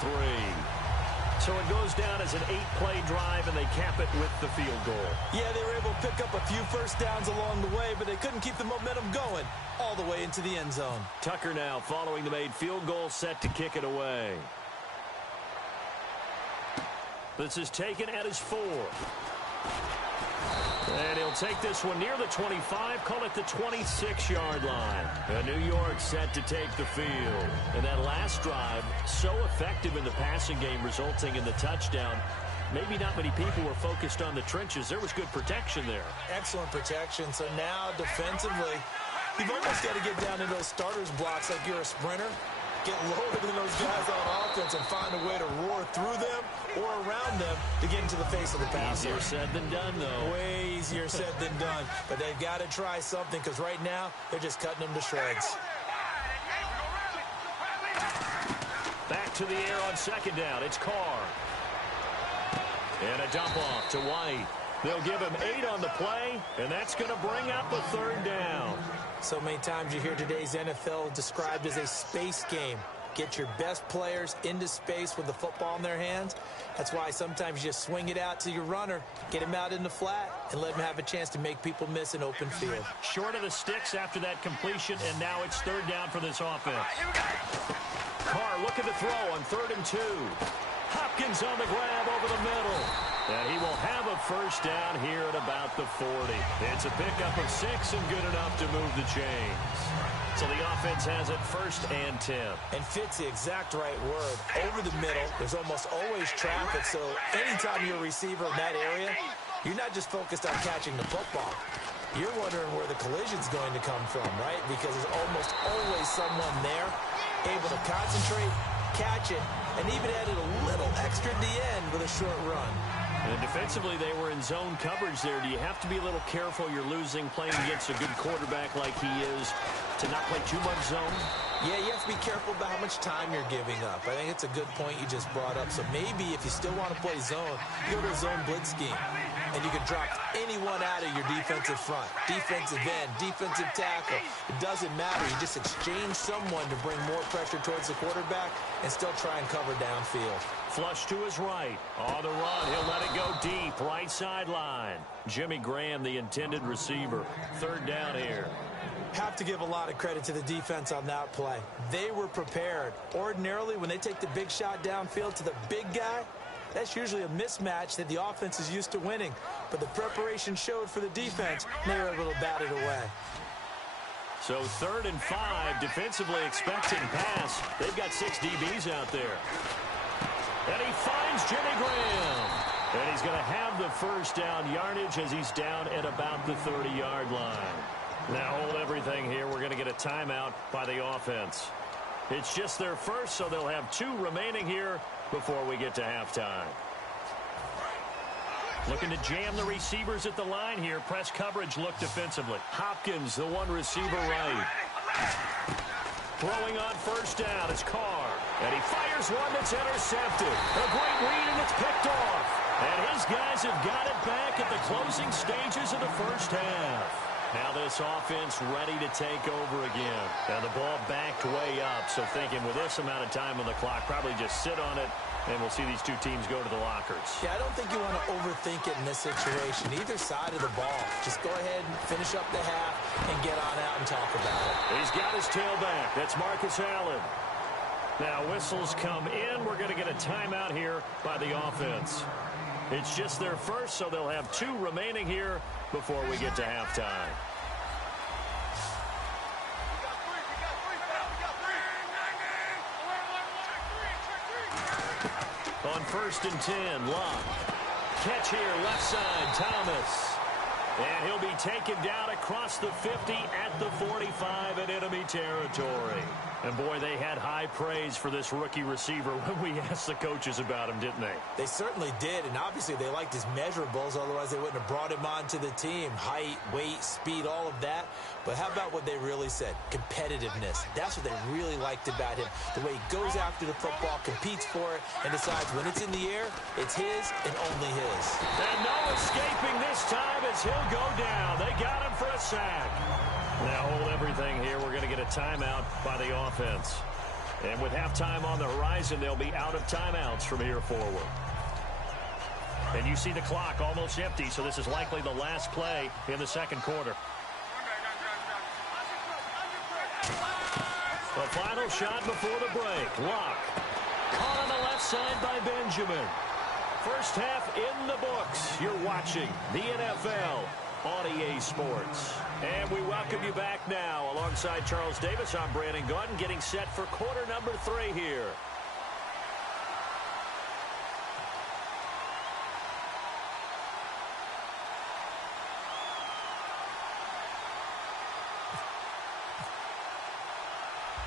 So it goes down as an 8-play drive, and they cap it with the field goal. Yeah, they were able to pick up a few first downs along the way, but they couldn't keep the momentum going all the way into the end zone. Tucker now following the made field goal, set to kick it away. This is taken at his 4. And he'll take this one near the 25, call it the 26-yard line. And New York set to take the field. And that last drive, so effective in the passing game, resulting in the touchdown. Maybe not many people were focused on the trenches. There was good protection there. Excellent protection. So now defensively, you've almost got to get down into those starters blocks like you're a sprinter. Get lower than those guys on offense and find a way to roar through them or around them to get into the face of the passer. Easier said than done, though. Way easier said than done. But they've got to try something because right now they're just cutting them to shreds. Back to the air on second down. It's Carr. And a dump off to White. They'll give him 8 on the play, and that's going to bring up a third down. So many times you hear today's NFL described as a space game. Get your best players into space with the football in their hands. That's why sometimes you just swing it out to your runner, get him out in the flat, and let him have a chance to make people miss an open field. Short of the sticks after that completion, and now it's third down for this offense. Carr looking to throw on 3rd and 2. Hopkins on the grab over the middle. And he will have a first down here at about the 40. It's a pickup of 6 and good enough to move the chains. So the offense has it 1st and 10. And fits the exact right word. Over the middle, there's almost always traffic. So anytime you're a receiver in that area, you're not just focused on catching the football. You're wondering where the collision's going to come from, right? Because there's almost always someone there able to concentrate, catch it, and even added a little extra at the end with a short run. And defensively, they were in zone coverage there. Do you have to be a little careful? You're losing, playing against a good quarterback like he is, to not play too much zone? Yeah, you have to be careful about how much time you're giving up. I think it's a good point you just brought up. So maybe if you still want to play zone, you go to a zone blitz scheme. And you can drop anyone out of your defensive front. Defensive end, defensive tackle. It doesn't matter. You just exchange someone to bring more pressure towards the quarterback and still try and cover downfield. Flush to his right. On the run, he'll let it go deep. Right sideline. Jimmy Graham, the intended receiver. Third down here. Have to give a lot of credit to the defense on that play. They were prepared. Ordinarily, when they take the big shot downfield to the big guy, that's usually a mismatch that the offense is used to winning. But the preparation showed for the defense, and they were able to bat it away. So 3rd and 5, defensively expecting pass. They've got 6 DBs out there. And he finds Jimmy Graham. And he's going to have the first down yardage as he's down at about the 30-yard line. Now hold everything here. We're going to get a timeout by the offense. It's just their first, so they'll have 2 remaining here before we get to halftime. Looking to jam the receivers at the line here. Press coverage look defensively. Hopkins, the one receiver right. Throwing on first down, it's Carr. And he fires one that's intercepted. A great read, and it's picked off. And his guys have got it back at the closing stages of the first half. Now this offense ready to take over again. Now the ball backed way up, so thinking with this amount of time on the clock, probably just sit on it, and we'll see these 2 teams go to the lockers. Yeah, I don't think you want to overthink it in this situation. Either side of the ball. Just go ahead and finish up the half and get on out and talk about it. He's got his tail back. That's Marcus Allen. Now whistles come in. We're going to get a timeout here by the offense. It's just their first, so they'll have 2 remaining here before we get to halftime. On 1st and 10, Locke. Catch here, left side, Thomas. And he'll be taken down across the 50 at the 45 in enemy territory. And, boy, they had high praise for this rookie receiver when we asked the coaches about him, didn't they? They certainly did, and obviously they liked his measurables. Otherwise, they wouldn't have brought him onto the team. Height, weight, speed, all of that. But how about what they really said? Competitiveness. That's what they really liked about him. The way he goes after the football, competes for it, and decides when it's in the air, it's his and only his. And no escaping this time as he'll go down. They got him for a sack. Now hold everything here. We're going to get a timeout by the offense. And with halftime on the horizon, they'll be out of timeouts from here forward. And you see the clock almost empty, so this is likely the last play in the second quarter. The final shot before the break. Locke. Caught on the left side by Benjamin. First half in the books. You're watching the NFL on EA Sports. And we welcome you back now. Alongside Charles Davis, I'm Brandon Gaudin, getting set for quarter number 3 here.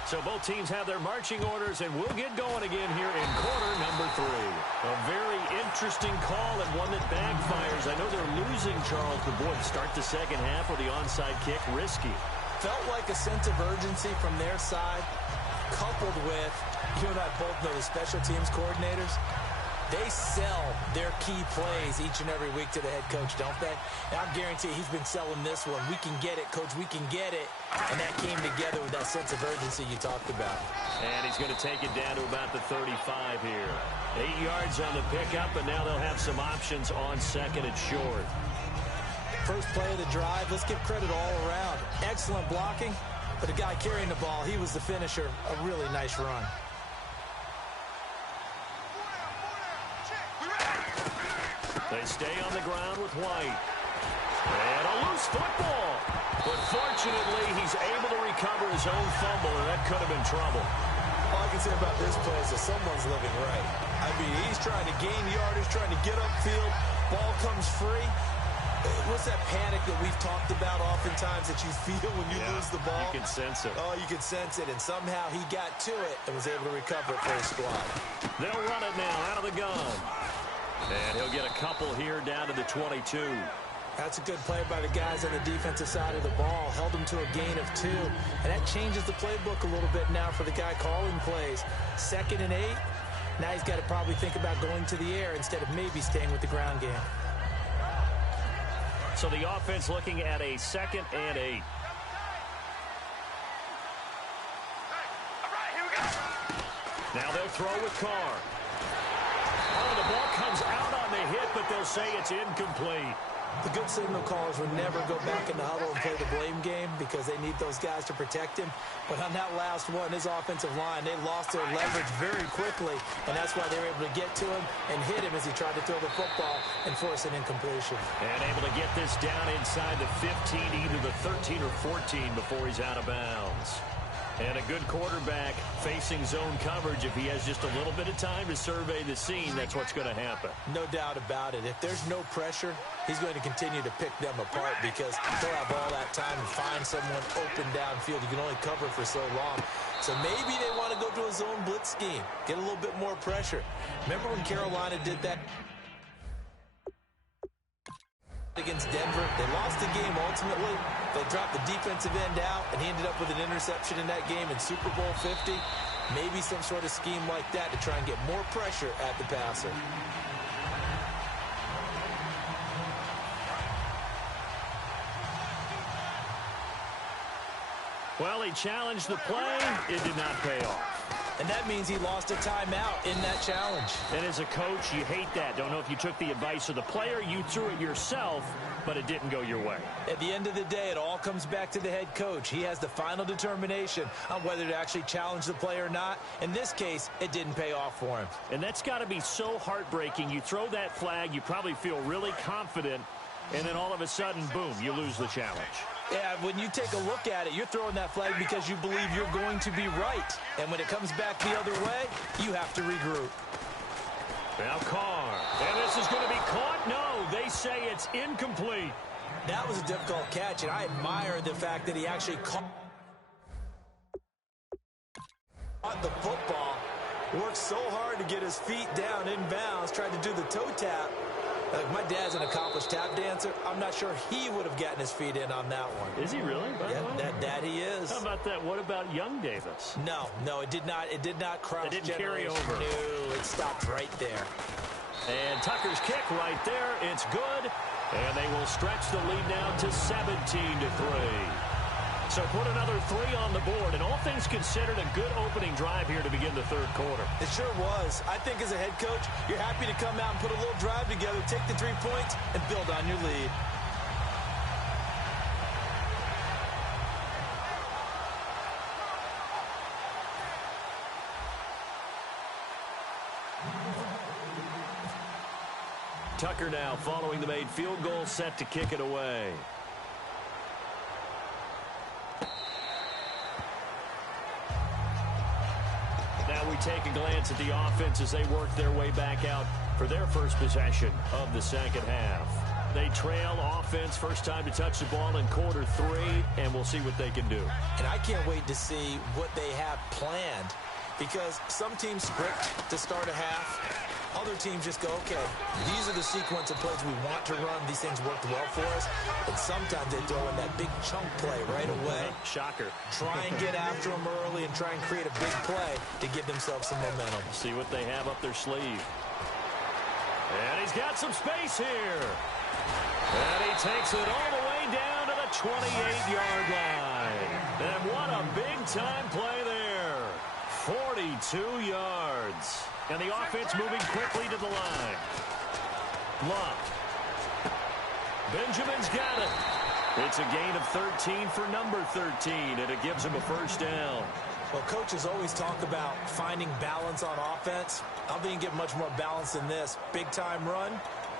So both teams have their marching orders, and we'll get going again here in quarter number 3. A very interesting call and one that backfires. I know they're losing, Charles, but boy, to start the second half with the onside kick, risky. Felt like a sense of urgency from their side, coupled with, you and I both know the special teams coordinators. They sell their key plays each and every week to the head coach, don't they? And I guarantee he's been selling this one. We can get it, coach. We can get it. And that came together with that sense of urgency you talked about. And he's going to take it down to about the 35 here. 8 yards on the pickup, and now they'll have some options on second and short. First play of the drive. Let's give credit all around. Excellent blocking, but the guy carrying the ball, he was the finisher. A really nice run. They stay on the ground with White. And a loose football. But fortunately, he's able to recover his own fumble, and that could have been trouble. All I can say about this play is that someone's living right. I mean, he's trying to gain yardage, trying to get upfield. Ball comes free. What's that panic that we've talked about oftentimes that you feel when you lose the ball? You can sense it. Oh, you can sense it, and somehow he got to it and was able to recover it for his squad. They'll run it now out of the gun. And he'll get a couple here down to the 22. That's a good play by the guys on the defensive side of the ball. Held them to a gain of 2. And that changes the playbook a little bit now for the guy calling plays. 2nd and 8. Now he's got to probably think about going to the air instead of maybe staying with the ground game. So the offense looking at a 2nd and 8. Now they'll throw with Carr. Oh, the ball comes out on the hit, but they'll say it's incomplete. The good signal callers would never go back in the huddle and play the blame game because they need those guys to protect him. But on that last one, his offensive line, they lost their leverage very quickly, and that's why they were able to get to him and hit him as he tried to throw the football and force an incompletion. And able to get this down inside the 15, either the 13 or 14 before he's out of bounds. And a good quarterback facing zone coverage, if he has just a little bit of time to survey the scene, that's what's going to happen. No doubt about it. If there's no pressure, he's going to continue to pick them apart because he'll have all that time to find someone open downfield. You can only cover for so long. So maybe they want to go to a zone blitz scheme, get a little bit more pressure. Remember when Carolina did that against Denver? They lost the game ultimately. They dropped the defensive end out, and he ended up with an interception in that game in Super Bowl 50. Maybe some sort of scheme like that to try and get more pressure at the passer. Well, he challenged the play. It did not pay off. And that means he lost a timeout in that challenge. And as a coach, you hate that. Don't know if you took the advice of the player, you threw it yourself, but it didn't go your way. At the end of the day, it all comes back to the head coach. He has the final determination on whether to actually challenge the play or not. In this case, it didn't pay off for him. And that's got to be so heartbreaking. You throw that flag, you probably feel really confident, and then all of a sudden, boom, you lose the challenge. Yeah, when you take a look at it, you're throwing that flag because you believe you're going to be right. And when it comes back the other way, you have to regroup. Now Carr. And this is going to be caught? No, they say it's incomplete. That was a difficult catch, and I admire the fact that he actually caught the football. Worked so hard to get his feet down inbounds, tried to do the toe tap. Like, my dad's an accomplished tap dancer. I'm not sure he would have gotten his feet in on that one. Is he really? Yeah, that he is. How about that? What about young Davis? No, it did not. It did not cross. It didn't carry over. No, it stopped right there. And Tucker's kick right there. It's good. And they will stretch the lead now to 17-3. So put another 3 on the board, and all things considered, a good opening drive here to begin the third quarter. It sure was. I think as a head coach, you're happy to come out and put a little drive together, take the 3 points, and build on your lead. Tucker now following the made field goal, set to kick it away. Now we take a glance at the offense as they work their way back out for their first possession of the second half. They trail offense, first time to touch the ball in quarter 3, and we'll see what they can do. And I can't wait to see what they have planned, because some teams script to start a half. Other teams just go, okay, these are the sequence of plays we want to run. These things worked well for us. And sometimes they throw in that big chunk play right away. Shocker. Try and get after them early and try and create a big play to give themselves some momentum. See what they have up their sleeve. And he's got some space here. And he takes it all the way down to the 28-yard line. And what a big-time play there. 42 yards. And the offense moving quickly to the line. Love. Benjamin's got it. It's a gain of 13 for number 13, and it gives him a first down. Well, coaches always talk about finding balance on offense. I don't think you can get much more balance than this. Big-time run,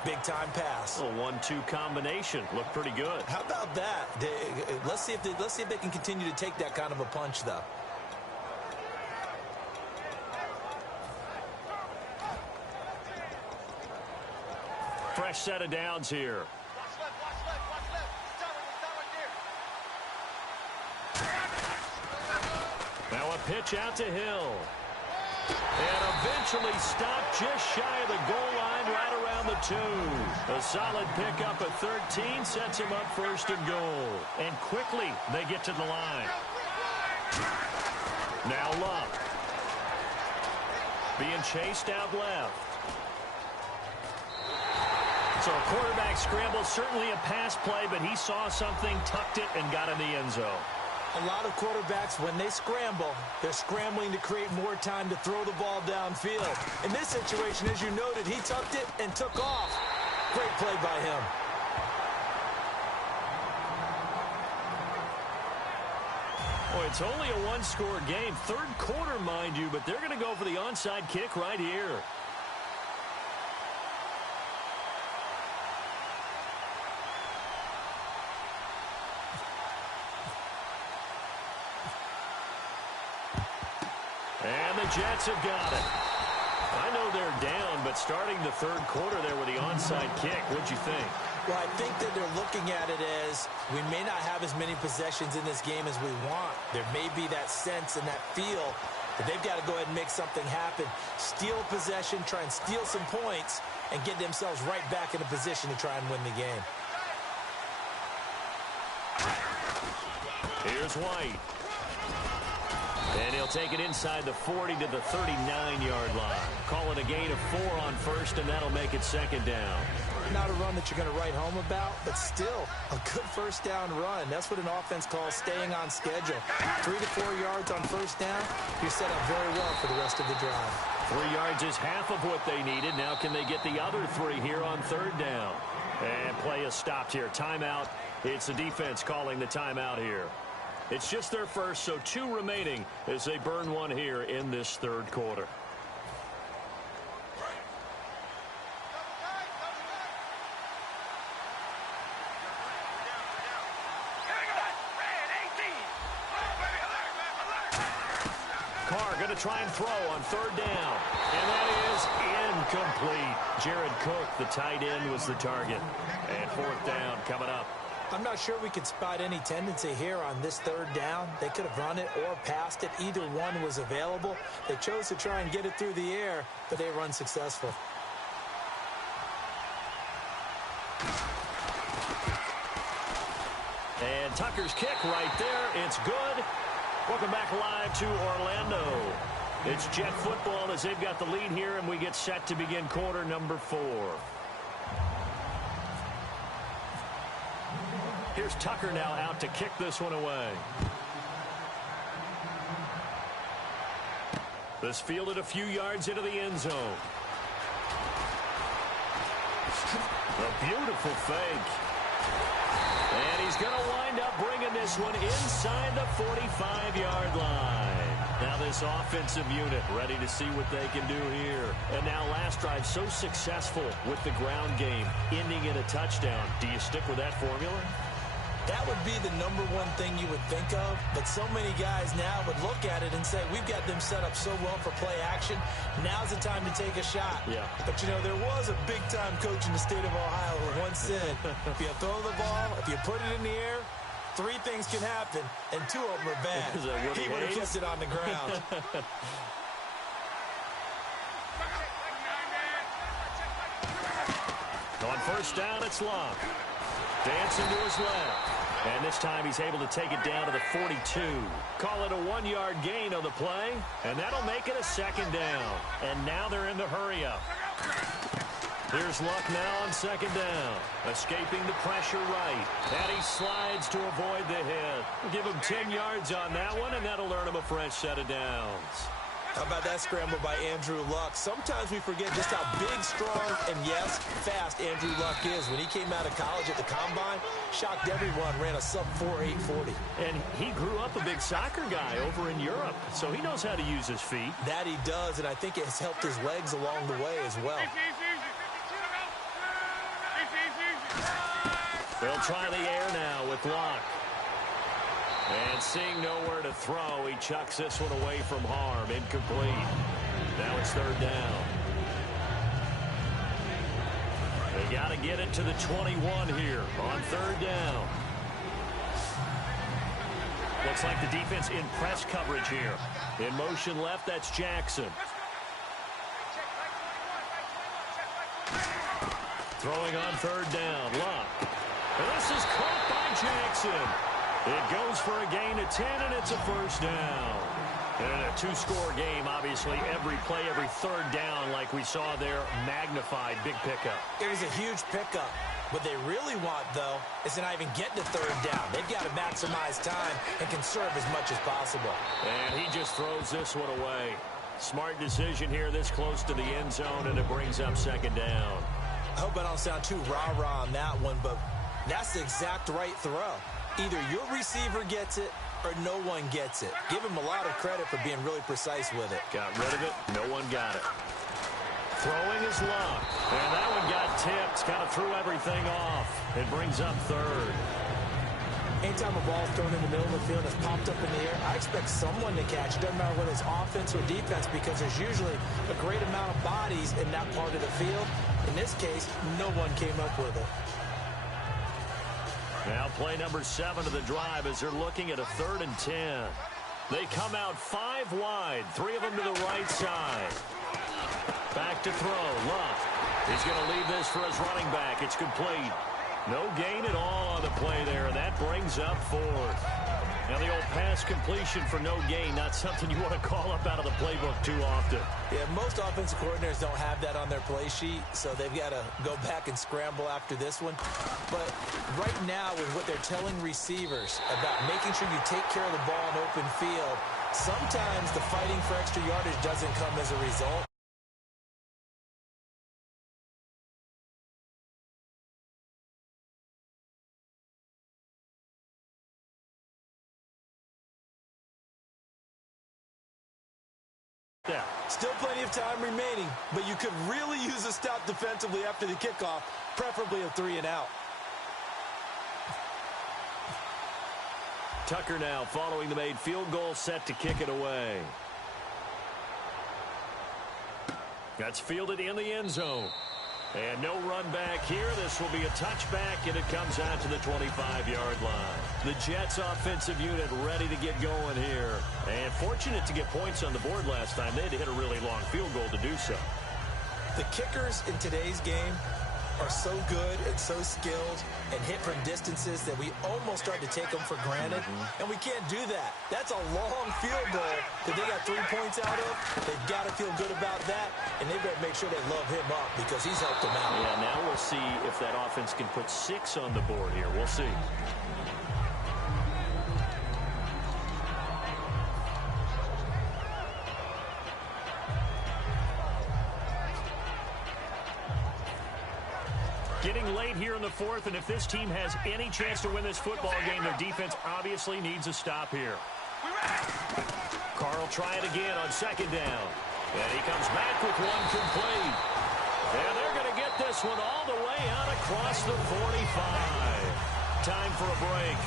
big-time pass. A 1-2 combination. Looked pretty good. How about that? Let's see if they can continue to take that kind of a punch, though. Fresh set of downs here. Now a pitch out to Hill. And eventually stopped just shy of the goal line right around the 2. A solid pickup at 13 sets him up first and goal. And quickly they get to the line. Now Luck. Being chased out left. So a quarterback scramble, certainly a pass play, but he saw something, tucked it, and got in the end zone. A lot of quarterbacks, when they scramble, they're scrambling to create more time to throw the ball downfield. In this situation, as you noted, he tucked it and took off. Great play by him. Boy, it's only a one-score game. Third quarter, mind you, but they're going to go for the onside kick right here. And the Jets have got it. I know they're down, but starting the third quarter there with the onside kick, what'd you think? Well, I think that they're looking at it as we may not have as many possessions in this game as we want. There may be that sense and that feel that they've got to go ahead and make something happen. Steal possession, try and steal some points, and get themselves right back in a position to try and win the game. Here's White. And he'll take it inside the 40 to the 39-yard line. Call it a gain of 4 on first, and that'll make it second down. Not a run that you're going to write home about, but still a good first down run. That's what an offense calls staying on schedule. 3 to 4 yards on first down, you're set up very well for the rest of the drive. 3 yards is half of what they needed. Now can they get the other 3 here on third down? And play is stopped here. Timeout. It's the defense calling the timeout here. It's just their first, so 2 remaining as they burn 1 here in this third quarter. Carr going to try and throw on third down. And that is incomplete. Jared Cook, the tight end, was the target. And fourth down coming up. I'm not sure we could spot any tendency here on this third down. They could have run it or passed it. Either one was available. They chose to try and get it through the air, but they were unsuccessful. And Tucker's kick right there. It's good. Welcome back live to Orlando. It's Jet football as they've got the lead here, and we get set to begin quarter number 4. Here's Tucker now out to kick this one away. This fielded a few yards into the end zone. A beautiful fake. And he's going to wind up bringing this one inside the 45-yard line. Now this offensive unit ready to see what they can do here. And now last drive so successful with the ground game, ending in a touchdown. Do you stick with that formula? That would be the #1 thing you would think of, but so many guys now would look at it and say, we've got them set up so well for play action. Now's the time to take a shot. Yeah. But, you know, there was a big-time coach in the state of Ohio who once said, if you throw the ball, if you put it in the air, 3 things can happen, and 2 of them are bad. He would have kept it on the ground. On first down, it's Luck. Dancing to his left. And this time he's able to take it down to the 42. Call it a 1-yard gain on the play. And that'll make it a second down. And now they're in the hurry-up. Here's Luck now on second down. Escaping the pressure right. And he slides to avoid the hit. Give him 10 yards on that one, and that'll earn him a fresh set of downs. How about that scramble by Andrew Luck? Sometimes we forget just how big, strong, and, yes, fast Andrew Luck is. When he came out of college at the Combine, shocked everyone, ran a sub-4.840. And he grew up a big soccer guy over in Europe, so he knows how to use his feet. That he does, and I think it has helped his legs along the way as well. They'll try the air now with Luck. And seeing nowhere to throw, he chucks this one away from harm. Incomplete. Now it's third down. They got to get it to the 21 here on third down. Looks like the defense in press coverage here. In motion left, that's Jackson. Throwing on third down, Luck. And this is caught by Jackson. It goes for a gain of 10, and it's a first down. And in a 2-score game, obviously, every play, every third down, like we saw there, magnified, big pickup. It was a huge pickup. What they really want, though, is to not even get to third down. They've got to maximize time and conserve as much as possible. And he just throws this one away. Smart decision here this close to the end zone, and it brings up second down. I hope I don't sound too rah-rah on that one, but that's the exact right throw. Either your receiver gets it or no one gets it. Give him a lot of credit for being really precise with it. Got rid of it. No one got it. Throwing is Luck. And that one got tipped. Kind of threw everything off. It brings up third. Anytime a ball's thrown in the middle of the field that's popped up in the air, I expect someone to catch. It doesn't matter whether it's offense or defense, because there's usually a great amount of bodies in that part of the field. In this case, no one came up with it. Now play number 7 of the drive as they're looking at a 3rd and 10. They come out 5 wide, 3 of them to the right side. Back to throw, Luck. He's going to leave this for his running back. It's complete. No gain at all on the play there, and that brings up 4th. Now the old pass completion for no gain, not something you want to call up out of the playbook too often. Yeah, most offensive coordinators don't have that on their play sheet, so they've got to go back and scramble after this one. But right now, with what they're telling receivers about making sure you take care of the ball in open field, sometimes the fighting for extra yardage doesn't come as a result. Yeah. Still plenty of time remaining, but you could really use a stop defensively after the kickoff, preferably a 3-and-out. Tucker now following the made field goal, set to kick it away. That's fielded in the end zone. And no run back here. This will be a touchback, and it comes out to the 25-yard line. The Jets offensive unit ready to get going here. And fortunate to get points on the board last time. They had to hit a really long field goal to do so. The kickers in today's game are so good and so skilled and hit from distances that we almost start to take them for granted. And we can't do that. That's a long field goal that they got 3 points out of. They've got to feel good about that, and they better make sure they love him up because he's helped them out. Yeah, now we'll see if that offense can put 6 on the board here. We'll see. Getting late here in the fourth, and if this team has any chance to win this football game, their defense obviously needs a stop here. Carl try it again on second down. And he comes back with one complete. And they're going to get this one all the way out across the 45. Time for a break.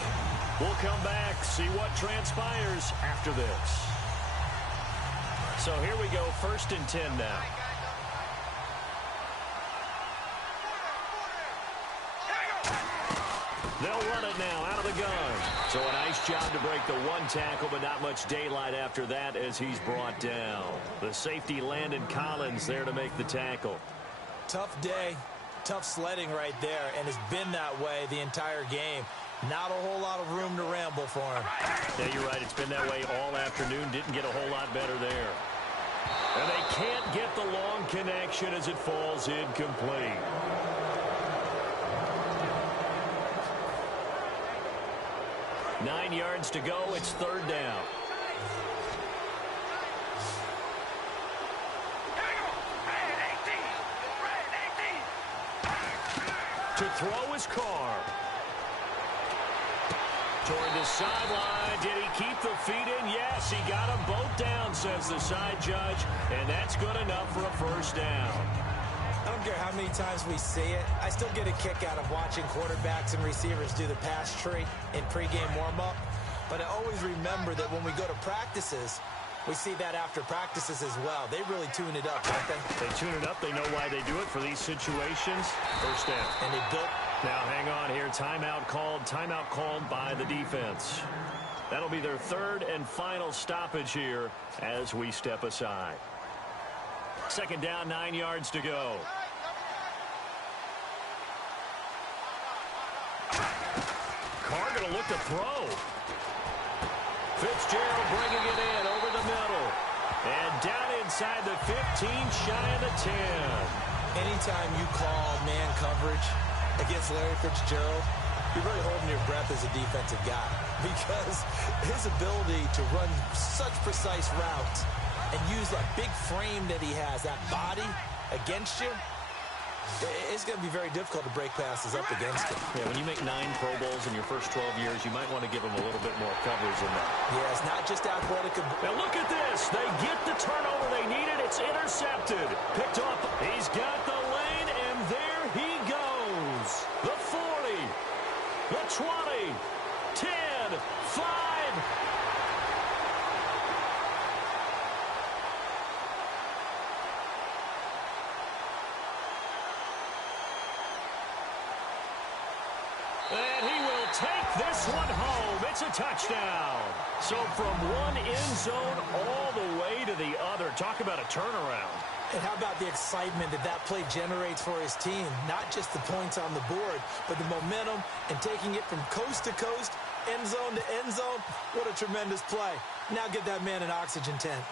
We'll come back, see what transpires after this. So here we go, 1st and 10 now. They'll run it now out of the gun. So a nice job to break the one tackle, but not much daylight after that as he's brought down. The safety Landon Collins there to make the tackle. Tough day, tough sledding right there, and it's been that way the entire game. Not a whole lot of room to ramble for him. Yeah, you're right. It's been that way all afternoon. Didn't get a whole lot better there. And they can't get the long connection as it falls incomplete. Nine yards to go. It's 3rd down. To throw his Carr. Toward the sideline. Did he keep the feet in? Yes, he got them both down, says the side judge. And that's good enough for a 1st down. I don't care how many times we see it. I still get a kick out of watching quarterbacks and receivers do the pass tree in pregame warm-up. But I always remember that when we go to practices, we see that after practices as well. They really tune it up, don't they? They tune it up. They know why they do it for these situations. 1st down. And they built. Now hang on here. Timeout called by the defense. That'll be their 3rd and final stoppage here as we step aside. 2nd down, 9 yards to go. Carr going to look to throw. Fitzgerald bringing it in over the middle. And down inside the 15, shy of the 10. Anytime you call man coverage against Larry Fitzgerald, you're really holding your breath as a defensive guy because his ability to run such precise routes and use that big frame that he has, that body against you, it's going to be very difficult to break passes up against him. Yeah, when you make 9 Pro Bowls in your first 12 years, you might want to give him a little bit more coverage than that. Yeah, it's not just athletic. Now look at this. They get the turnover they needed. It's intercepted. Picked up. He's got the lane, and there he goes. The 40, the 20, 10, 5. And he will take this one home. It's a touchdown. So from one end zone all the way to the other. Talk about a turnaround. And how about the excitement that that play generates for his team? Not just the points on the board, but the momentum and taking it from coast to coast end zone to end zone. What a tremendous play. Now get that man an oxygen tent.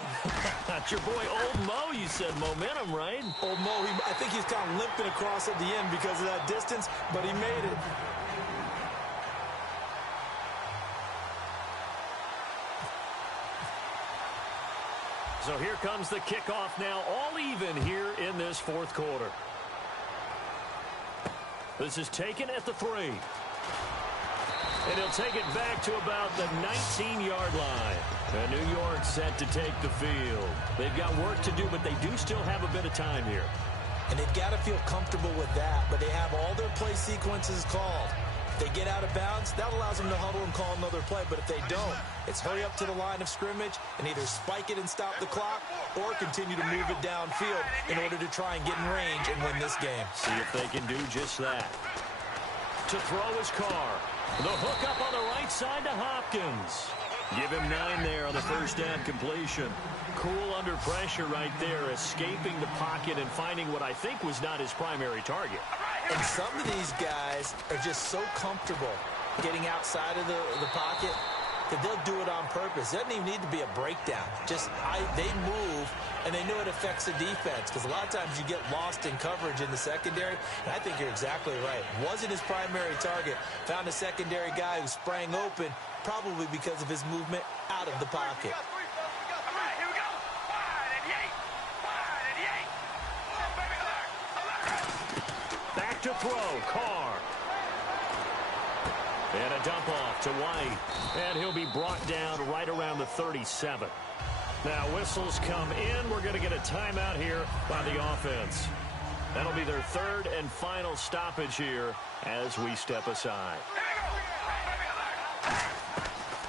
That's your boy Old Mo, you said. Momentum, right? Old Mo, I think he's kind of limping across at the end because of that distance, but he made it. So here comes the kickoff now, all even here in this fourth quarter. This is taken at the 3. And he'll take it back to about the 19-yard line. And New York set to take the field. They've got work to do, but they do still have a bit of time here. And they've got to feel comfortable with that, but they have all their play sequences called. If they get out of bounds, that allows them to huddle and call another play. But if they don't, it's hurry up to the line of scrimmage and either spike it and stop the clock or continue to move it downfield in order to try and get in range and win this game. See if they can do just that. To throw his car. The hook up on the right side to Hopkins. Give him 9 there on the first down completion. Cool under pressure right there, escaping the pocket and finding what I think was not his primary target. And some of these guys are just so comfortable getting outside of the pocket that they'll do it on purpose. It doesn't even need to be a breakdown. They move, and they know it affects the defense because a lot of times you get lost in coverage in the secondary, and I think you're exactly right. Wasn't his primary target. Found a secondary guy who sprang open, probably because of his movement out of the pocket. Back to throw, Carr. And a dump off to White. And he'll be brought down right around the 37. Now whistles come in. We're going to get a timeout here by the offense. That'll be their third and final stoppage here as we step aside.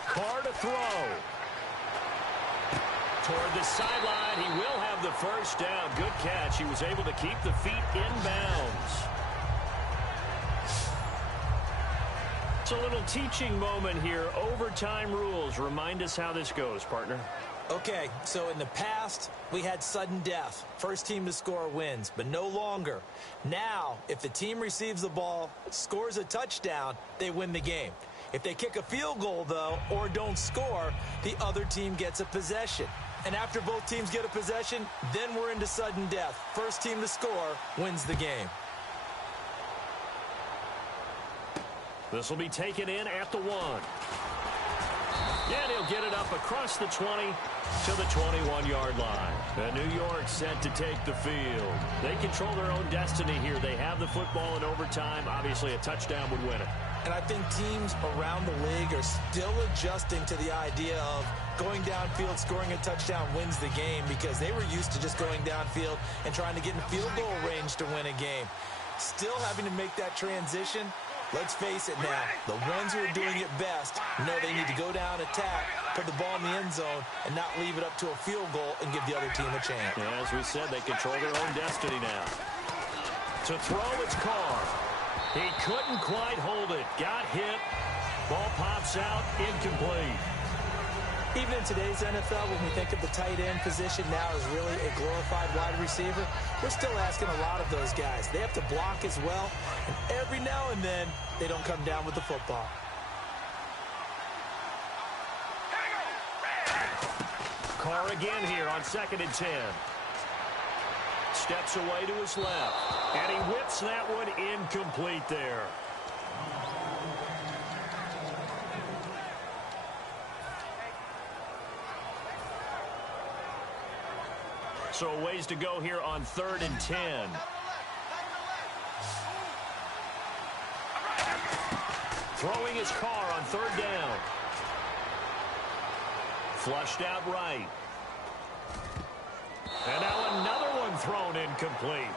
Carr to throw. Toward the sideline, he will have the first down. Good catch. He was able to keep the feet in bounds. It's a little teaching moment here. Overtime rules. Remind us how this goes, partner. Okay, so in the past, we had sudden death. First team to score wins, but no longer. Now, if the team receives the ball, scores a touchdown, they win the game. If they kick a field goal, though, or don't score, the other team gets a possession. And after both teams get a possession, then we're into sudden death. First team to score wins the game. This will be taken in at the 1. And he'll get it up across the 20 to the 21-yard line. And New York set to take the field. They control their own destiny here. They have the football in overtime. Obviously, a touchdown would win it. And I think teams around the league are still adjusting to the idea of going downfield, scoring a touchdown wins the game because they were used to just going downfield and trying to get in field goal range to win a game. Still having to make that transition. Let's face it now, the ones who are doing it best know they need to go down, attack, put the ball in the end zone, and not leave it up to a field goal and give the other team a chance. Yeah, as we said, they control their own destiny now. To throw, it's Carr. He couldn't quite hold it. Got hit. Ball pops out, incomplete. Even in today's NFL, when we think of the tight end position now as really a glorified wide receiver, we're still asking a lot of those guys. They have to block as well, and every now and then, they don't come down with the football. Carr again here on 2nd and 10. Steps away to his left, and he whips that one incomplete there. So a ways to go here on 3rd and 10. Throwing his Carr on 3rd down. Flushed out right. And now another one thrown incomplete.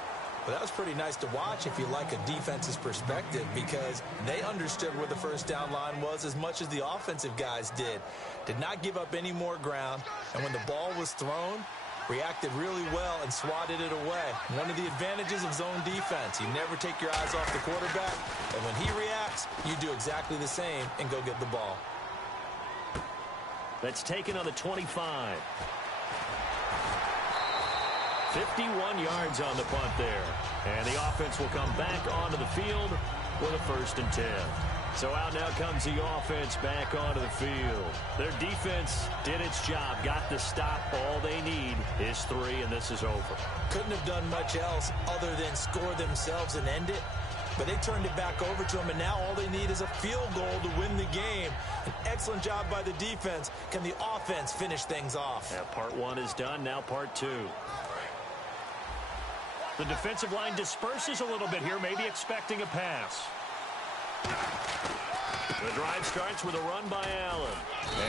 Well, that was pretty nice to watch if you like a defense's perspective because they understood where the first down line was as much as the offensive guys did. Did not give up any more ground, and when the ball was thrown, reacted really well and swatted it away. One of the advantages of zone defense, you never take your eyes off the quarterback, and when he reacts, you do exactly the same and go get the ball. That's taken on the 25. 51 yards on the punt there. And the offense will come back onto the field with a 1st and 10. So out now comes the offense back onto the field. Their defense did its job, got the stop. All they need is 3, and this is over. Couldn't have done much else other than score themselves and end it. But they turned it back over to them, and now all they need is a field goal to win the game. An excellent job by the defense. Can the offense finish things off? Yeah, part 1 is done, now part 2. The defensive line disperses a little bit here, maybe expecting a pass. The drive starts with a run by Allen.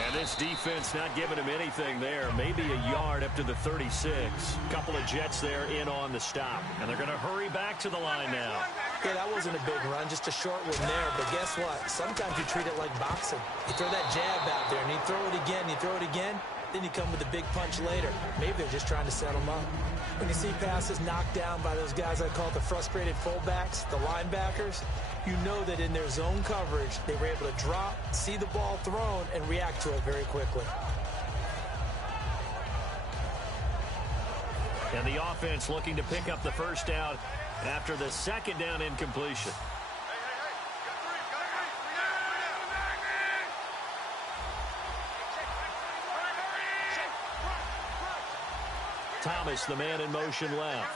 And this defense not giving him anything there. Maybe a yard up to the 36. Couple of Jets there in on the stop. And they're going to hurry back to the line now. Yeah, that wasn't a big run, just a short one there. But guess what? Sometimes you treat it like boxing. You throw that jab out there, and you throw it again, you throw it again. Then you come with a big punch later. Maybe they're just trying to set them up. When you see passes knocked down by those guys I call the frustrated fullbacks, the linebackers, you know that in their zone coverage, they were able to drop, see the ball thrown, and react to it very quickly. And the offense looking to pick up the first down after the second down incompletion. Thomas, the man in motion left.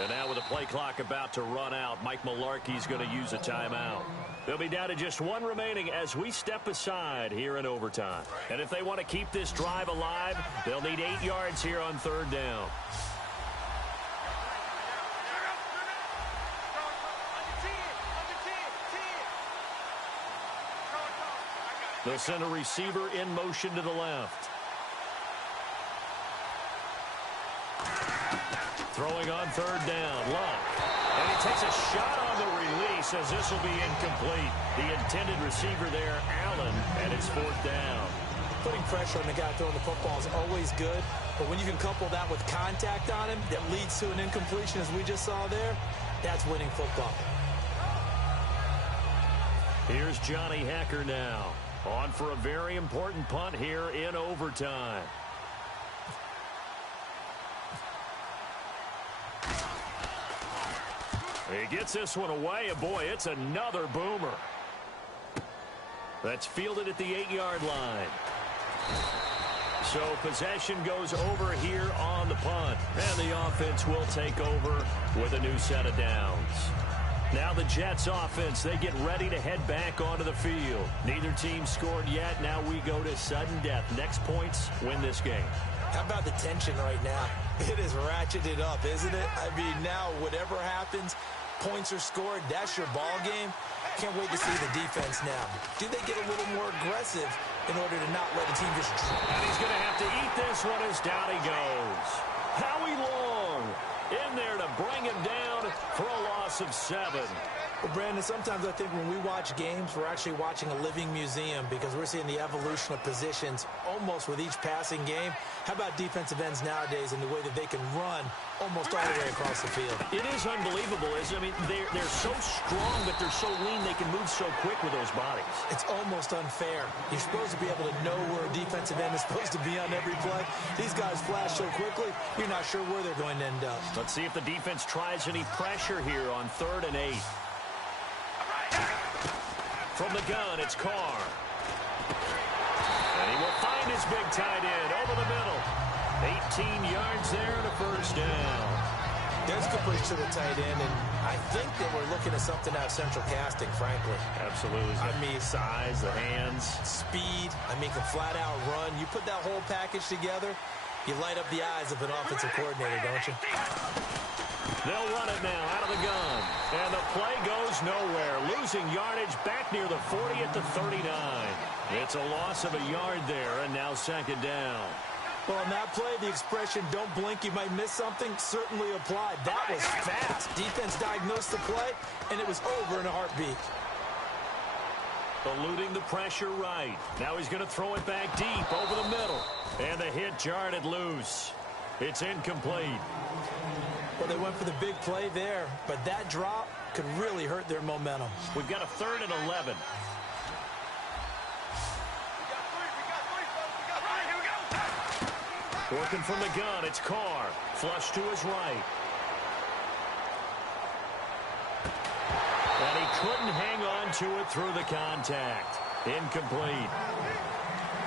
And now with the play clock about to run out, Mike Mularkey's going to use a timeout. They'll be down to just 1 remaining as we step aside here in overtime. And if they want to keep this drive alive, they'll need 8 yards here on 3rd down. They'll send a receiver in motion to the left. Throwing on 3rd down, Luck. And he takes a shot on the release as this will be incomplete. The intended receiver there, Allen, and it's 4th down. Putting pressure on the guy throwing the football is always good, but when you can couple that with contact on him that leads to an incompletion as we just saw there, that's winning football. Here's Johnny Hecker now, on for a very important punt here in overtime. He gets this one away, and boy, it's another boomer. That's fielded at the 8-yard line. So possession goes over here on the punt, and the offense will take over with a new set of downs. Now the Jets offense, they get ready to head back onto the field. Neither team scored yet. Now we go to sudden death. Next points win this game. How about the tension right now? It is ratcheted up, isn't it? I mean, now whatever happens, points are scored, that's your ball game. Can't wait to see the defense now. Do they get a little more aggressive in order to not let the team just... And he's going to have to eat this one as down he goes. Howie Long in there to bring him down for a loss of 7. Well, Brandon, sometimes I think when we watch games, we're actually watching a living museum because we're seeing the evolution of positions almost with each passing game. How about defensive ends nowadays and the way that they can run almost all the way across the field? It is unbelievable, isn't it? I mean, they're so strong, but they're so lean, they can move so quick with those bodies. It's almost unfair. You're supposed to be able to know where a defensive end is supposed to be on every play. These guys flash so quickly, you're not sure where they're going to end up. Let's see if the defense tries any pressure here on 3rd and 8. From the gun, it's Carr. And he will find his big tight end over the middle. 18 yards there and a first down. There's good push to the tight end, and I think that we're looking at something out of central casting, frankly. Absolutely. I mean, size, the hands. Speed. I mean, can flat out run. You put that whole package together, you light up the eyes of an offensive coordinator, don't you? They'll run it now out of the gun. And the play goes nowhere. Losing yardage back near the 40 at the 39. It's a loss of a yard there, and now 2nd down. Well, on that play, the expression, don't blink, you might miss something, certainly applied. That was fast. Defense diagnosed the play, and it was over in a heartbeat. Eluding the pressure right. Now he's going to throw it back deep over the middle. And the hit jarred it loose. It's incomplete. Well, they went for the big play there, but that drop could really hurt their momentum. We've got a 3rd and 11. Working from the gun, it's Carr. Flush to his right. And he couldn't hang on to it through the contact. Incomplete.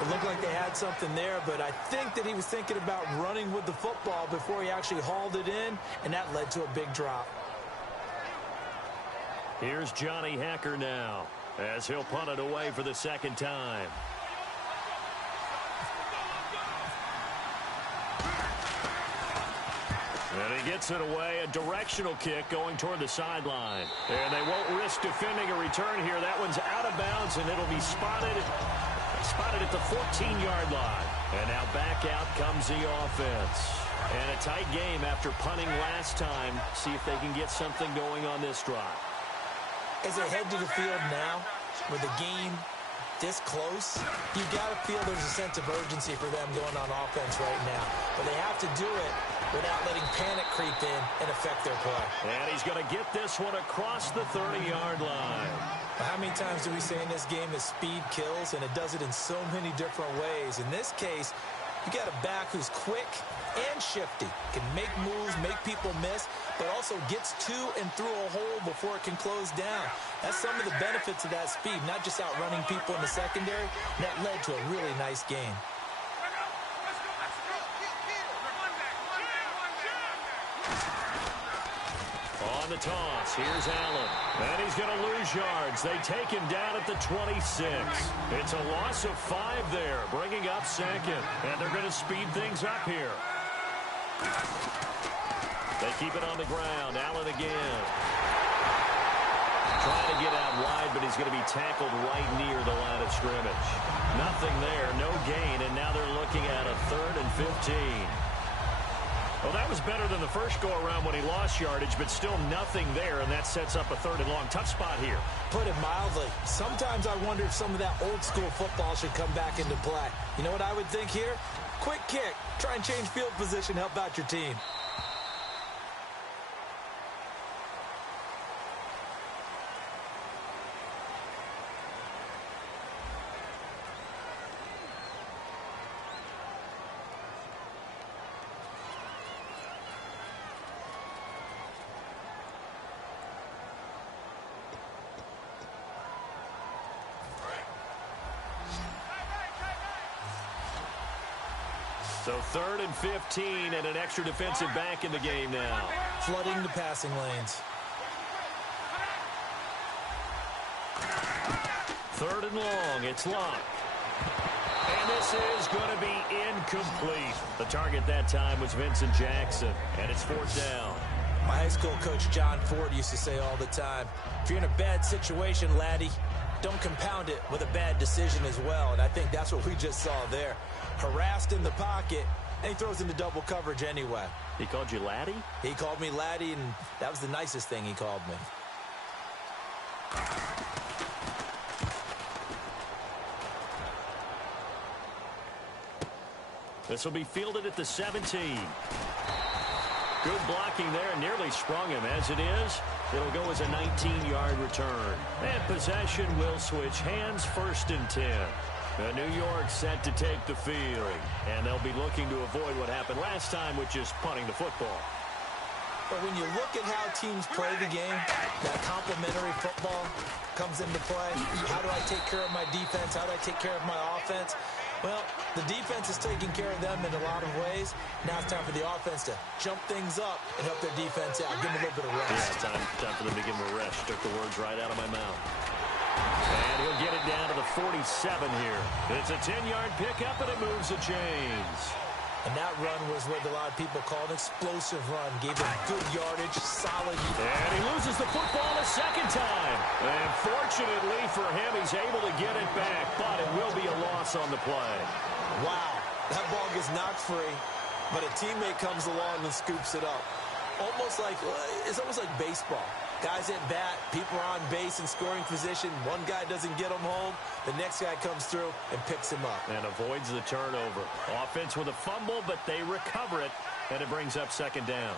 It looked like they had something there, but I think that he was thinking about running with the football before he actually hauled it in, and that led to a big drop. Here's Johnny Hacker now, as he'll punt it away for the second time. And he gets it away, a directional kick going toward the sideline. And they won't risk defending a return here. That one's out of bounds, and it'll be spotted at the 14-yard line. And now back out comes the offense. And a tight game after punting last time. See if they can get something going on this drive. As they head to the field now, with the game this close, you got to feel there's a sense of urgency for them going on offense right now. But they have to do it without letting panic creep in and affect their play. And he's going to get this one across the 30-yard line. How many times do we say in this game that speed kills, and it does it in so many different ways? In this case, you got a back who's quick and shifty, can make moves, make people miss, but also gets to and through a hole before it can close down. That's some of the benefits of that speed, not just outrunning people in the secondary. And that led to a really nice game. On the toss, here's Allen. And he's going to lose yards. They take him down at the 26. It's a loss of 5 there, bringing up second. And they're going to speed things up here. They keep it on the ground. Allen again. Trying to get out wide, but he's going to be tackled right near the line of scrimmage. Nothing there, no gain, and now they're looking at a 3rd and 15. Well, that was better than the first go-around when he lost yardage, but still nothing there, and that sets up a 3rd and long. Tough spot here. Put it mildly. Sometimes I wonder if some of that old-school football should come back into play. You know what I would think here? Quick kick. Try and change field position, help out your team. So 3rd and 15 and an extra defensive back in the game now. Flooding the passing lanes. 3rd and long. It's locked. And this is going to be incomplete. The target that time was Vincent Jackson, and it's 4th down. My high school coach John Ford used to say all the time, if you're in a bad situation, laddie, don't compound it with a bad decision as well. And I think that's what we just saw there. Harassed in the pocket, and he throws into double coverage anyway. He called you laddie? He called me laddie, and that was the nicest thing he called me. This will be fielded at the 17. Good blocking there, nearly sprung him. As it is, it'll go as a 19-yard return. And possession will switch hands, 1st and 10. New York set to take the field, and they'll be looking to avoid what happened last time, which is punting the football. But when you look at how teams play the game, that complementary football comes into play. How do I take care of my defense? How do I take care of my offense? Well, the defense is taking care of them in a lot of ways. Now it's time for the offense to jump things up and help their defense out. Give them a little bit of rest. Yeah, time for them to give them a rest. Took the words right out of my mouth. And he'll get it down to the 47 here. It's a 10-yard pickup, and it moves the chains. And that run was what a lot of people call an explosive run. Gave him good yardage, solid. And he loses the football a second time. And fortunately for him, he's able to get it back, but it will be a loss on the play. Wow, that ball gets knocked free, but a teammate comes along and scoops it up. It's almost like baseball. Guys at bat, people are on base in scoring position. One guy doesn't get him home. The next guy comes through and picks him up. And avoids the turnover. Offense with a fumble, but they recover it, and it brings up 2nd down.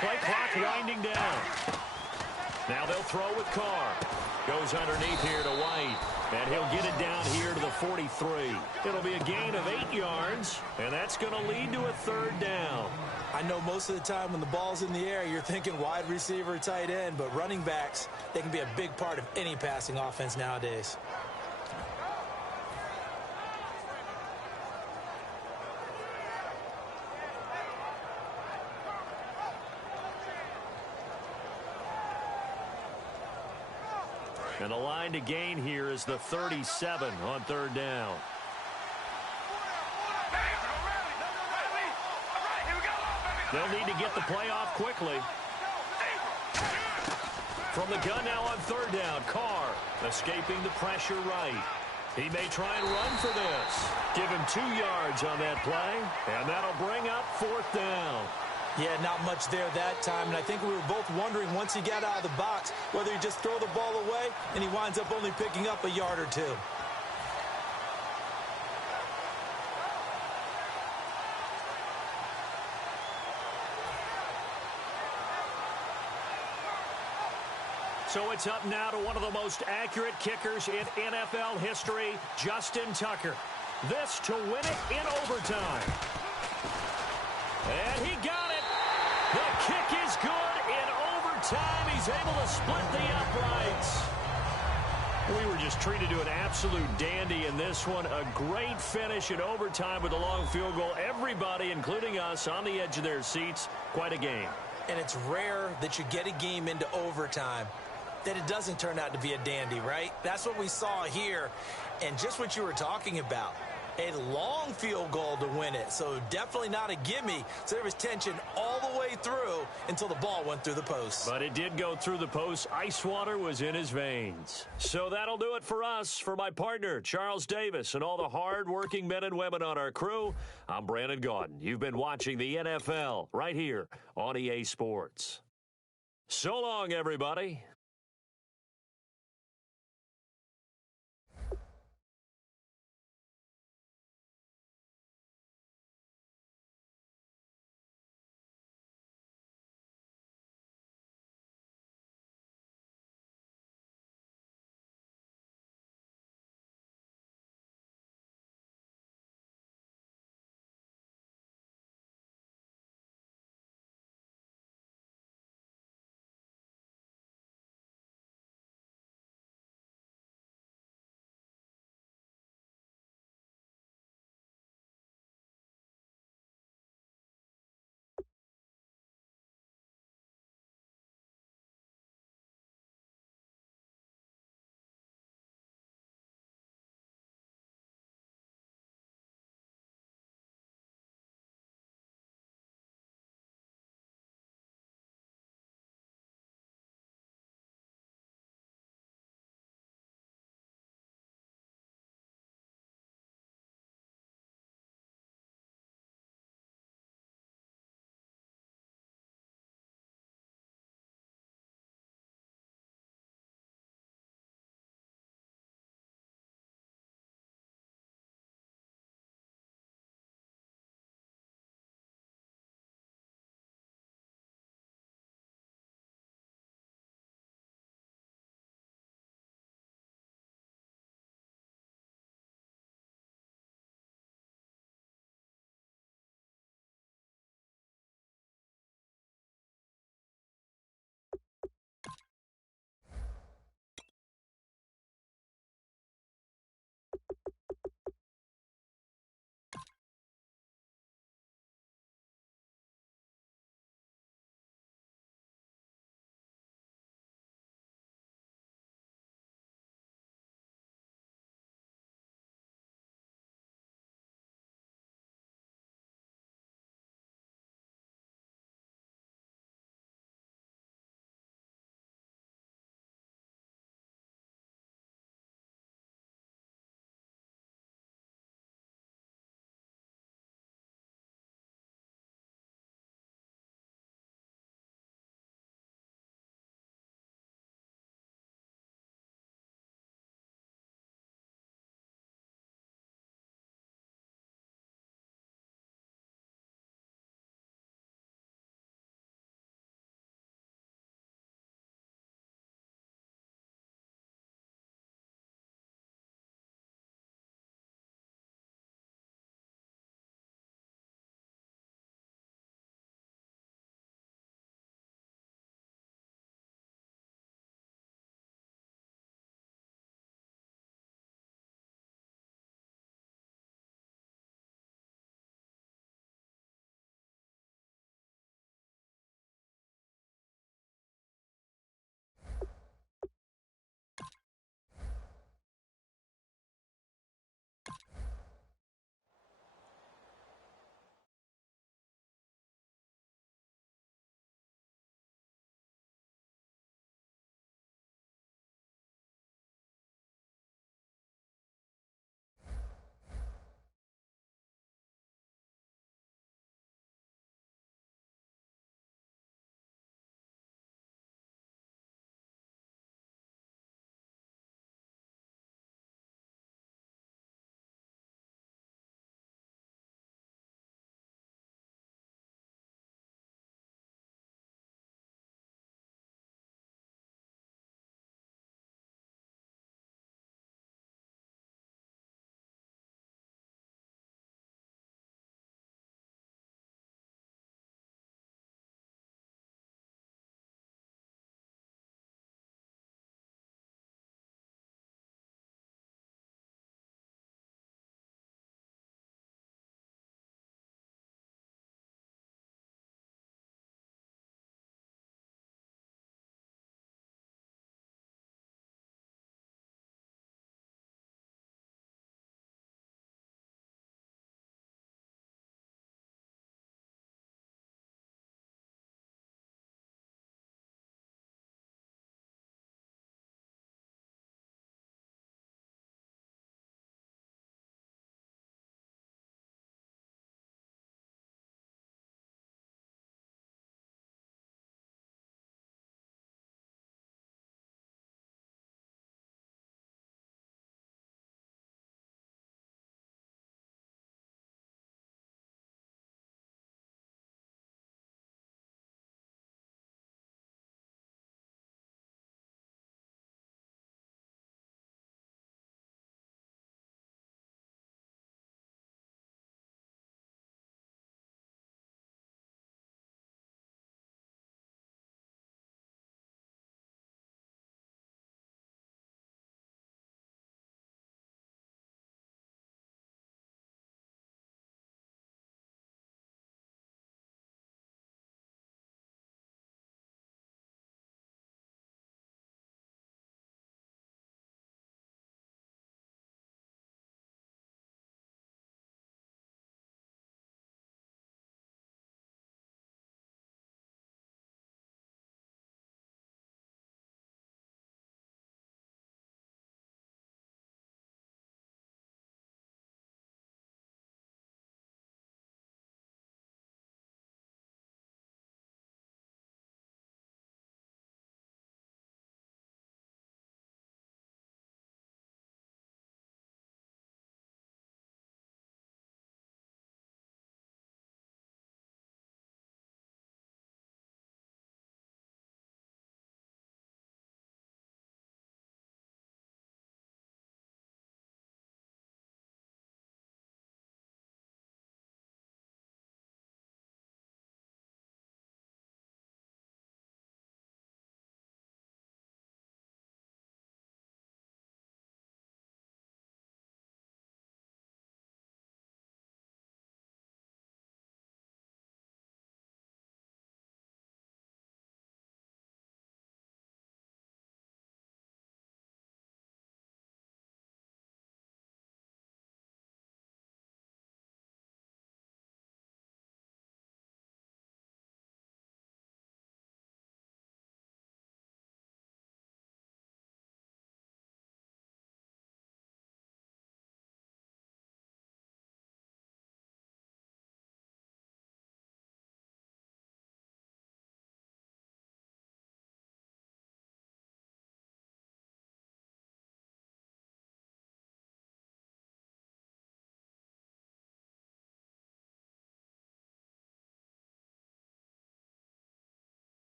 Play clock winding down. Now they'll throw with Carr. Goes underneath here to White. And he'll get it down here to the 43. It'll be a gain of 8 yards, and that's going to lead to a 3rd down. I know most of the time when the ball's in the air, you're thinking wide receiver, tight end, but running backs, they can be a big part of any passing offense nowadays. And the line to gain here is the 37 on third down. They'll need to get the play off quickly. From the gun now on third down, Carr escaping the pressure right. He may try and run for this. Give him 2 yards on that play, and that'll bring up fourth down. Yeah, not much there that time, and I think we were both wondering once he got out of the box whether he just throw the ball away, and he winds up only picking up a yard or 2. So it's up now to one of the most accurate kickers in NFL history, Justin Tucker. This to win it in overtime. And he got it. The kick is good in overtime. He's able to split the uprights. We were just treated to an absolute dandy in this one. A great finish in overtime with a long field goal. Everybody, including us, on the edge of their seats. Quite a game. And it's rare that you get a game into overtime that it doesn't turn out to be a dandy, right? That's what we saw here. And just what you were talking about, a long field goal to win it. So definitely not a gimme. So there was tension all the way through until the ball went through the post. But it did go through the post. Ice water was in his veins. So that'll do it for us. For my partner, Charles Davis, and all the hard-working men and women on our crew, I'm Brandon Gaudin. You've been watching the NFL right here on EA Sports. So long, everybody.